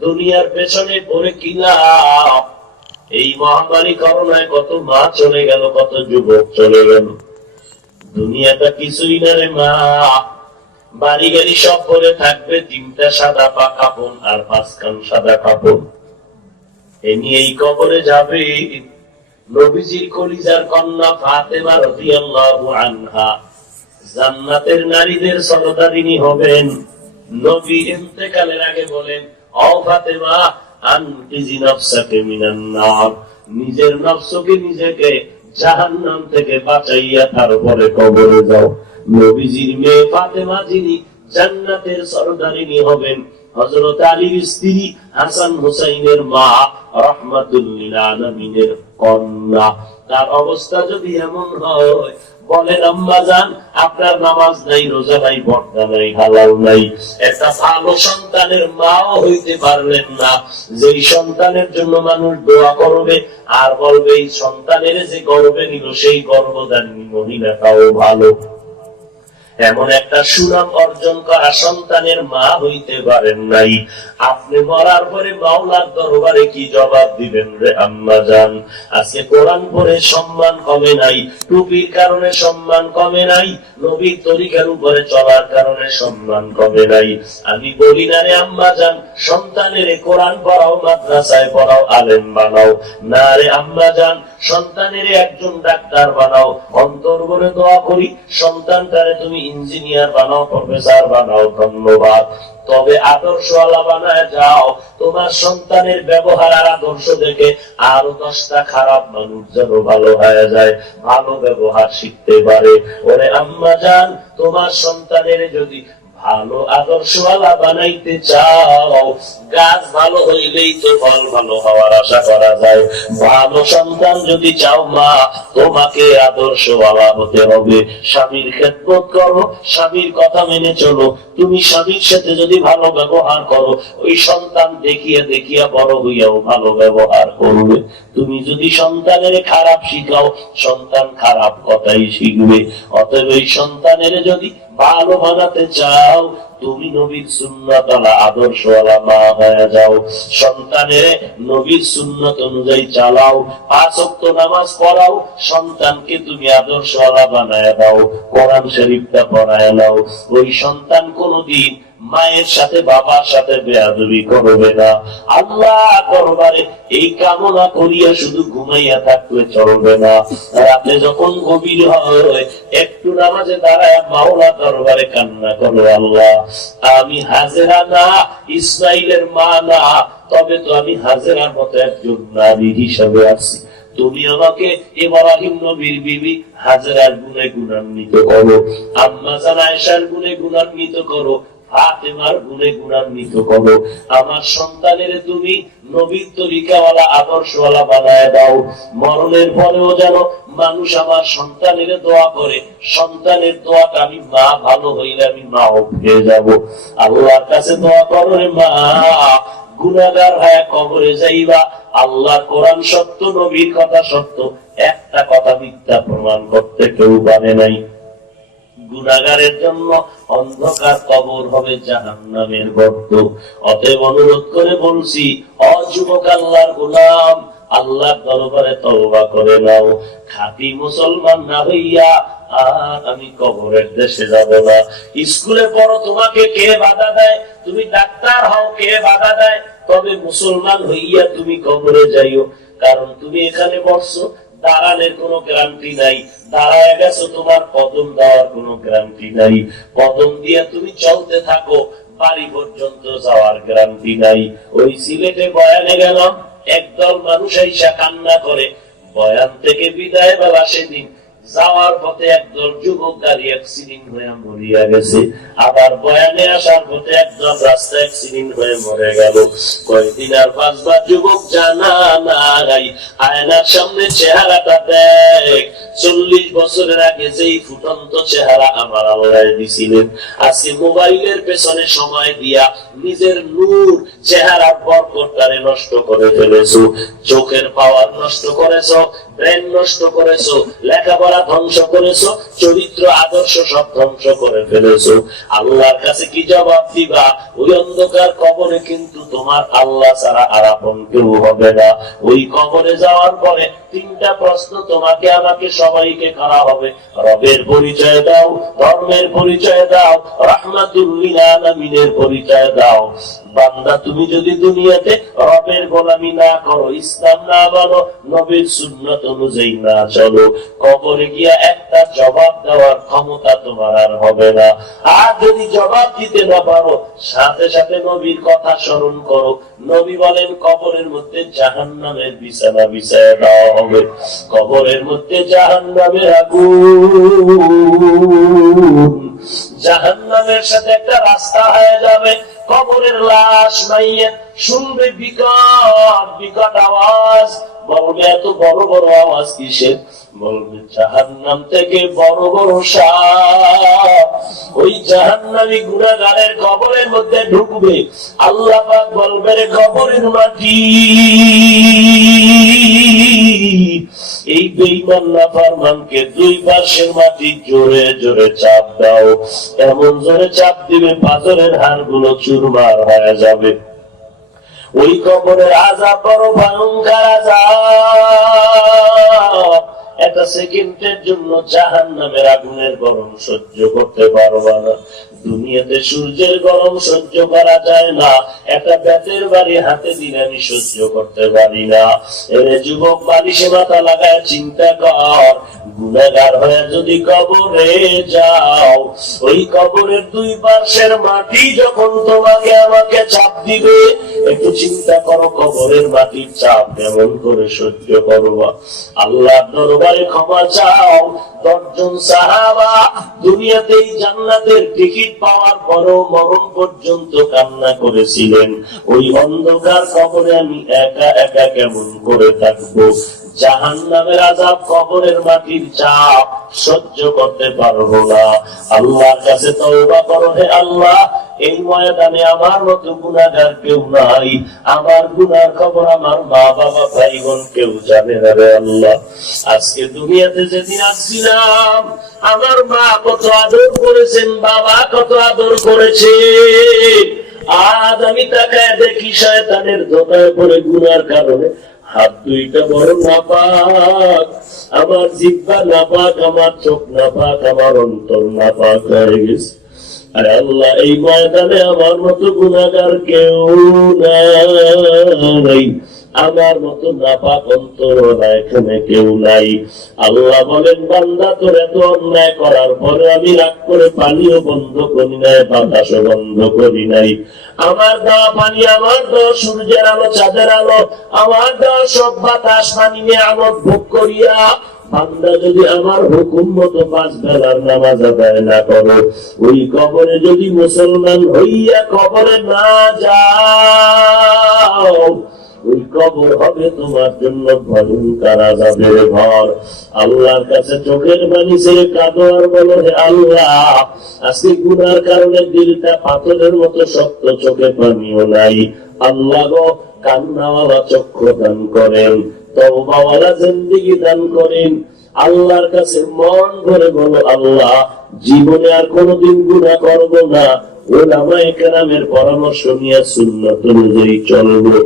দুনিয়ার পেছনে পড়ে কি লাভ? এই মহামারী করোনায় কত মা চলে গেল, কত যুবক চলে গেল। দুনিয়াটা কিছুই না রে মা। বাড়ি গাড়ি সব পরে থাকবে, 3টা সাদা কাপড় আর 5 খান সাদা কাপড়। এ নিয়ে এই কবরে যাবে, নবীজির কলিজার কন্যা ফাতেমা রাদিয়াল্লাহু আনহা জান্নাতের নারীদের সরদারিনী হবেন। নবী ইন্তেকালের আগে বলেন, ও ফাতেমা আনকিজি নাফসাকে মিনান নার, নিজের নফসকে নিজেকে জাহান্নাম থেকে বাঁচাইয়া তারপরে কবরে যাও। নবীজির মেয়ে ফাতেমা যিনি জান্নাতের সরদারিনী হবেন, হযরত আলীর স্ত্রী, হাসান হুসাইনের মা, রাহমাতুল লিল আলামিনের কন্যা, তার অবস্থা যদি এমন হয়, বলেন আম্মা জান আপনার নামাজ নাই, রোজা নাই, পর্দা নাই, হালাল নাই, একটা ভালো সন্তানের মাও হইতে পারলেন না, যেই সন্তানের জন্য মানুষ দোয়া করবে আর বলবে এই সন্তানের যে গর্ভে নিল সেই গর্ভধারিণী মহিলাটাও ভালো, এমন একটা সুনাম অর্জন করা সন্তানের মা হইতে পারেন নাই, আপনি মরার পরে মাওলার দরবারে কি জবাব দিবেন রে আম্মা জান? আজকে কোরআন পড়ে সম্মান কমে নাই, টুপির কারণে সম্মান কমে নাই, নবীর তরিকার উপরে চলার কারণে সম্মান কমে নাই। আমি বলি না রে আম্মা জান সন্তানের কোরআন পড়াও, মাদ্রাসায় পড়াও, আলেম বানাও, না রে আম্মা জান সন্তানের একজন ডাক্তার বানাও, অন্তর করে দোয়া করি সন্তানটারে তুমি ইঞ্জিনিয়ার বানাও, প্রফেসর বানাও, ধন্যবাদ। তবে আদর্শওয়ালা বানায় যাও, তোমার সন্তানের ব্যবহার আর আদর্শ দেখে আরো 10টা খারাপ মানুষ যেন ভালো হয়ে যায়, ভালো ব্যবহার শিখতে পারে। ওরে আম্মা জান তোমার সন্তানের যদি ভালো আদর্শওয়ালা বানাইতে চাও, গাছ ভালো হইলেই তো ফল ভালো হওয়ার আশা করা যায়। ভালো সন্তান যদি চাও মা, তোমাকে আদর্শওয়ালা হতে হবে। স্বামীর খেদমত করো, স্বামীর কথা মেনে চলো। তুমি স্বামীর সাথে যদি ভালো ব্যবহার করো, ওই সন্তান দেখিয়া দেখিয়া বড় হইয়াও ভালো ব্যবহার করবে। তুমি যদি সন্তানের খারাপ শিখাও, সন্তান খারাপ কথাই শিখবে। অতএব এই সন্তানের যদি ভালো বানাতে চাও, তুমি নবীর সুন্নাতওয়ালা আদর্শওয়ালা মা হয়ে যাও। সন্তানের নবীর সুন্নাত অনুযায়ী চালাও, 5 ওয়াক্ত নামাজ পড়াও, সন্তানকে তুমি আদর্শওয়ালা বানায় দাও, কোরআন শরীফটা পড়ায় নাও। ওই সন্তান কোনদিন মায়ের সাথে বাবার সাথে বেয়াদবি করবে না। আল্লাহ দরবারে এই কামনা করিয়া শুধু ঘুমাইয়া থাকলে চলবে না। রাতে যখন গভীর হয় একটু নামাজে দাঁড়ায় মাওলা দরবারে কান্না করো, আল্লাহ আমি হাজেরা না, ইসমাইলের মা না, তবে তো আমি হাজেরার মতো একজন নারী হিসাবে আছি। তুমি আমাকে ইব্রাহিম নবীর বিবি হাজেরার গুণে গুণান্বিত করো, আম্মা জান আয়েশার গুণে গুণান্বিত করো, ফাতেমার গুণে গুণান্বিত করো। আমার সন্তানের তুমি নবীর তরিকাওয়ালা আদর্শওয়ালা বানায় দাও। মরণের পরেও যেন মানুষ আমার সন্তানের দোয়া করে, সন্তানের দোয়াটা আমি মা ভালো হইলে আমি মাও পেয়ে যাব। আল্লাহর কাছে দোয়া করো রে মা, গুনাহগার হয়ে কবরে যাইবা, আল্লাহর কোরআন সত্য, নবীর কথা সত্য, একটা কথা মিথ্যা প্রমাণ করতে কেউ পারে নাই। গুনাহগারের জন্য অন্ধকার কবর হবে জাহান্নামের গর্ত। অতএব অনুরোধ করে বলছি, ও যুবক আল্লাহর গোলাম, আল্লাহর দরবারে তওবা করে নাও। খাঁটি মুসলমান না হইয়া আর আমি কবরের দেশে যাব না। স্কুলে পড়ো, তোমাকে কে বাধা দেয়? তুমি ডাক্তার হও, কে বাধা দেয়? তবে মুসলমান হইয়া তুমি কবরে যাইও, কারণ তুমি এখানে বসছো, দাঁড়ানোর কোনো গ্যারান্টি নাই, দাঁড়ায় গেছো, তোমার কদম দেওয়ার কোনো গ্যারান্টি নাই, কদম দিয়ে তুমি চলতে থাকো, বাড়ি পর্যন্ত যাওয়ার গ্যারান্টি নাই। ওই সিলেটে বয়ানে গেলাম, একদল মানুষ আইসা কান্না করে, বয়ান থেকে বিদায় বেলা সেদিন যাওয়ার পথে একদল যুবক গাড়ি অ্যাক্সিডেন্ট হয়ে মরিয়া গেছে, আবার বয়ানে আসার পথে একদল রাস্তা অ্যাক্সিডেন্ট হয়ে মরে গেল। কয়েকদিন আর 5 বার যুবক জানা নাই, আয়নার সামনে চেহারাটা দেখ, 40 বছরের আগে যেই ফুটন্ত চেহারা আমার আল্লাহ দিছিলেন, আজকে মোবাইলের পেছনে সময় দিয়া নিজের নূর চেহারার বরকতটারে নষ্ট করে ফেলেছো, চোখের পাওয়ার নষ্ট করেছো, ব্রেন নষ্ট করেছো, লেখাপড়া ধ্বংস করেছো, চরিত্র আদর্শ সব ধ্বংস করে ফেলেছো। আল্লাহর কাছে কি জবাব দিবা? ওই অন্ধকার কবরে কিন্তু তোমার আল্লাহ ছাড়া আর আপন কেউ হবে না। ওই কবরে যাওয়ার পরে 3টা প্রশ্ন তোমাকে আমাকে সবাইকে করা হবে। রবের পরিচয় দাও, ধর্মের পরিচয় দাও, রাহমাতুল লিল আলামিনের পরিচয় দাও। দাও। বান্দা তুমি যদি দুনিয়াতে রবের গোলামি না করো, ইসলাম না মানো, নবীর সুন্নাত অনুযায়ী না চলো, কবরে গিয়া একটা জবাব দেওয়ার ক্ষমতা তোমার আর হবে না। আর যদি জবাব দিতে না পারো, সাথে সাথে নবীর কথা স্মরণ করো। নবী বলেন কবরের মধ্যে জাহান্নামের বিছানা বিছায়া দেওয়া হবে, কবরের মধ্যে জাহান্নামের আগুন, জাহান্নামের সাথে একটা রাস্তা হয়ে যাবে। কবরের লাশ মাইয়া শুনবে বিকট বিকট আওয়াজ, বলবে এত বড় বড় আওয়াজ কিসের? বলবে জাহান্নাম থেকে বড় বড় সাপ ওই জাহান্নামী গুনাহগারের কবরের মধ্যে ঢুকবে। আল্লাহ পাক বলবে রে কবরের মাটি, এই বেঈমান নাফরমানকে দুই পাশের মাটি জোরে জোরে চাপ দাও। এমন জোরে চাপ দিবে পাথরের হাড়গুলো চুরমার হয়ে যাবে। ওই কবরের আযাব বড় ভয়ঙ্কর আযাব, একটা সেকেন্ডের জন্য জাহান্নামের আগুনের গরম সহ্য করতে পারবা না। দুনিয়াতে সূর্যের গরম সহ্য করা যায় না, একটা বেতের বাড়ি হাতে দিলে আমি সহ্য করতে পারি না। এর যুবক বালিশে মাথা লাগায় চিন্তা কর, গুনাহগার হয়ে যদি কবরে যাও, ওই কবরের দুই পাশের মাটি যখন তোমাকে আমাকে চাপ দিবে, একটু চিন্তা করো কবরের মাটির চাপ কেমন করে সহ্য করবা। আল্লাহ দরবারে ক্ষমা চাও। 10 জন সাহাবা দুনিয়াতেই জান্নাতের টিকিট পাওয়ার পরও মরণ পর্যন্ত কান্না করেছিলেন, ওই অন্ধকার কবরে আমি একা একা কেমন করে থাকবো। জাহান্নামের আযাব, কবরের মাটির চাপ সহ্য করতে পারবো না। আল্লাহর কাছে তওবা করো, হে আল্লাহ এই ময়দানে আমার মতো গুনাহগার কেউ নাই, আমার গুনার খবর আমার মা বাবা ভাই বোন কেউ জানে না রে আল্লাহ। আজকে দুনিয়াতে যেদিন আসছিলাম, আমার মা কত আদর করেছেন, বাবা কত আদর করেছে, আজ আমি তাকায় দেখি শয়তানের ধোঁকায় পড়ে গুনার কারণে হাত দুইটা বড় নাপাক, আমার জিহ্বা নাপাক, আমার চোখ নাপাক, আমার অন্তর নাপাক হয়ে গেছে। আরে আল্লাহ এই ময়দানে আমার মতো গুনাহগার কেউ নাই, আমার মতো নাপাক অন্তর এখানে কেউ নাই। আল্লাহ বলেন বান্দা তোর এত অন্যায় করার পরে আমি রাগ করে পানিও বন্ধ করি নাই, বাতাসও বন্ধ করি নাই। আমার দেওয়া পানি, আমার দেওয়া সূর্যের আলো, চাঁদের আলো, আমার দেওয়া সব বাতাস পানি নিয়ে আমার ভোগ করিয়া বান্দা যদি আমার হুকুম মতো 5 বেলার নামাজ আদায় না করো, ওই কবরে যদি মুসলমান হইয়া কবরে না যাও, ওই কবর হবে তোমার জন্য ভয়ঙ্কর আযাবের ঘর। আল্লাহর কাছে চোখের পানি ছেড়ে কাঁদো আর বলো, হে আল্লাহ আজকে গুনার কারণে দিলটা পাথরের মতো শক্ত, চোখে পানিও নাই। আল্লাহ গো কান্নাওয়ালা চক্ষু দান করেন, তওবাওয়ালা জিন্দেগি দান করেন। আল্লাহর কাছে মন ভরে বলো, আল্লাহ জীবনে আর কোনোদিন গুনাহ করব না, উলামায়ে কেরামের পরামর্শ নিয়ে সুন্নাত অনুযায়ী চলবো।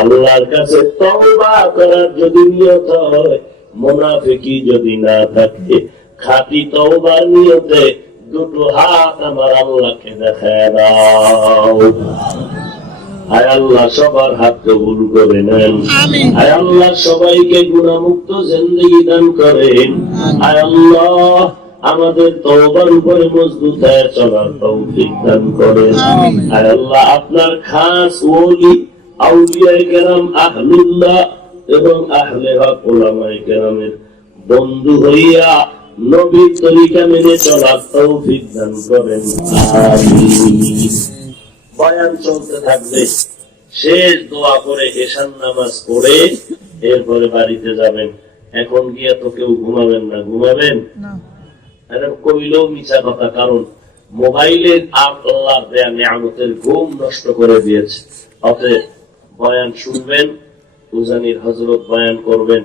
আল্লাহর কাছে তওবা করার যদি নিয়ত হয়, মুনাফিকি যদি না থাকে, খাঁটি তওবার নিয়তে দুটো হাত আমার আল্লাহকে দেখায় দাও। আয় আল্লাহ সবার হাত কবুল করে নেন, আয় আল্লাহ সবাইকে গুনাহমুক্ত জিন্দেগি দান করেন। আয় আল্লাহ আমাদের তওবার উপরে মজবুত হয়ে চলার তৌফিক দান করেন। আয় আল্লাহ আপনার খাস ওলি আউলিয়ায়ে কেরাম, আহলুল্লাহ এবং আহলে হক উলামায়ে কেরামের বন্ধু হইয়া নবীর তরিকা মেনে চলার তৌফিক দান করেন। আমিন। বয়ান চলতে থাকবে, শেষ দোয়া করে এশার নামাজ পড়ে এরপরে বাড়িতে যাবেন। এখন গিয়া তো কেউ ঘুমাবেন না, ঘুমাবেন কইলেও মিছা কথা, কারণ মোবাইলের আল্লাহর দেয়া নিয়ামতের ঘুম নষ্ট করে দিয়েছে। অতএব বয়ান শুনবেন, উজানির হযরত বয়ান করবেন।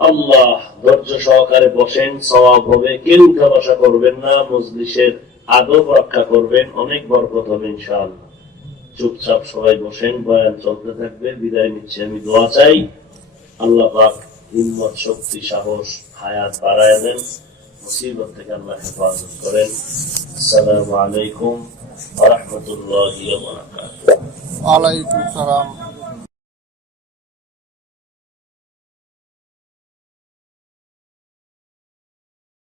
আল্লাহ ধৈর্য সহকারে বসেন, সওয়াব হবে। কেউ উঠা বসা করবেন না, মজলিসের আদব রক্ষা করবেন, অনেক বরকত হবে ইনশাআল্লাহ। চুপচাপ সবাই বসেন, বয়ান চলতে থাকবে। বিদায় নিচ্ছি, আমি দোয়া চাই আল্লাহ পাক হিম্মত, শক্তি, সাহস, হায়াত বাড়ায় দেন। মুসিবত থেকে আল্লাহ হেফাজত করেন। আসসালামু আলাইকুম ওয়া রাহমাতুল্লাহি ওয়া বারাকাতুহু। ওয়ালাইকুম সালাম।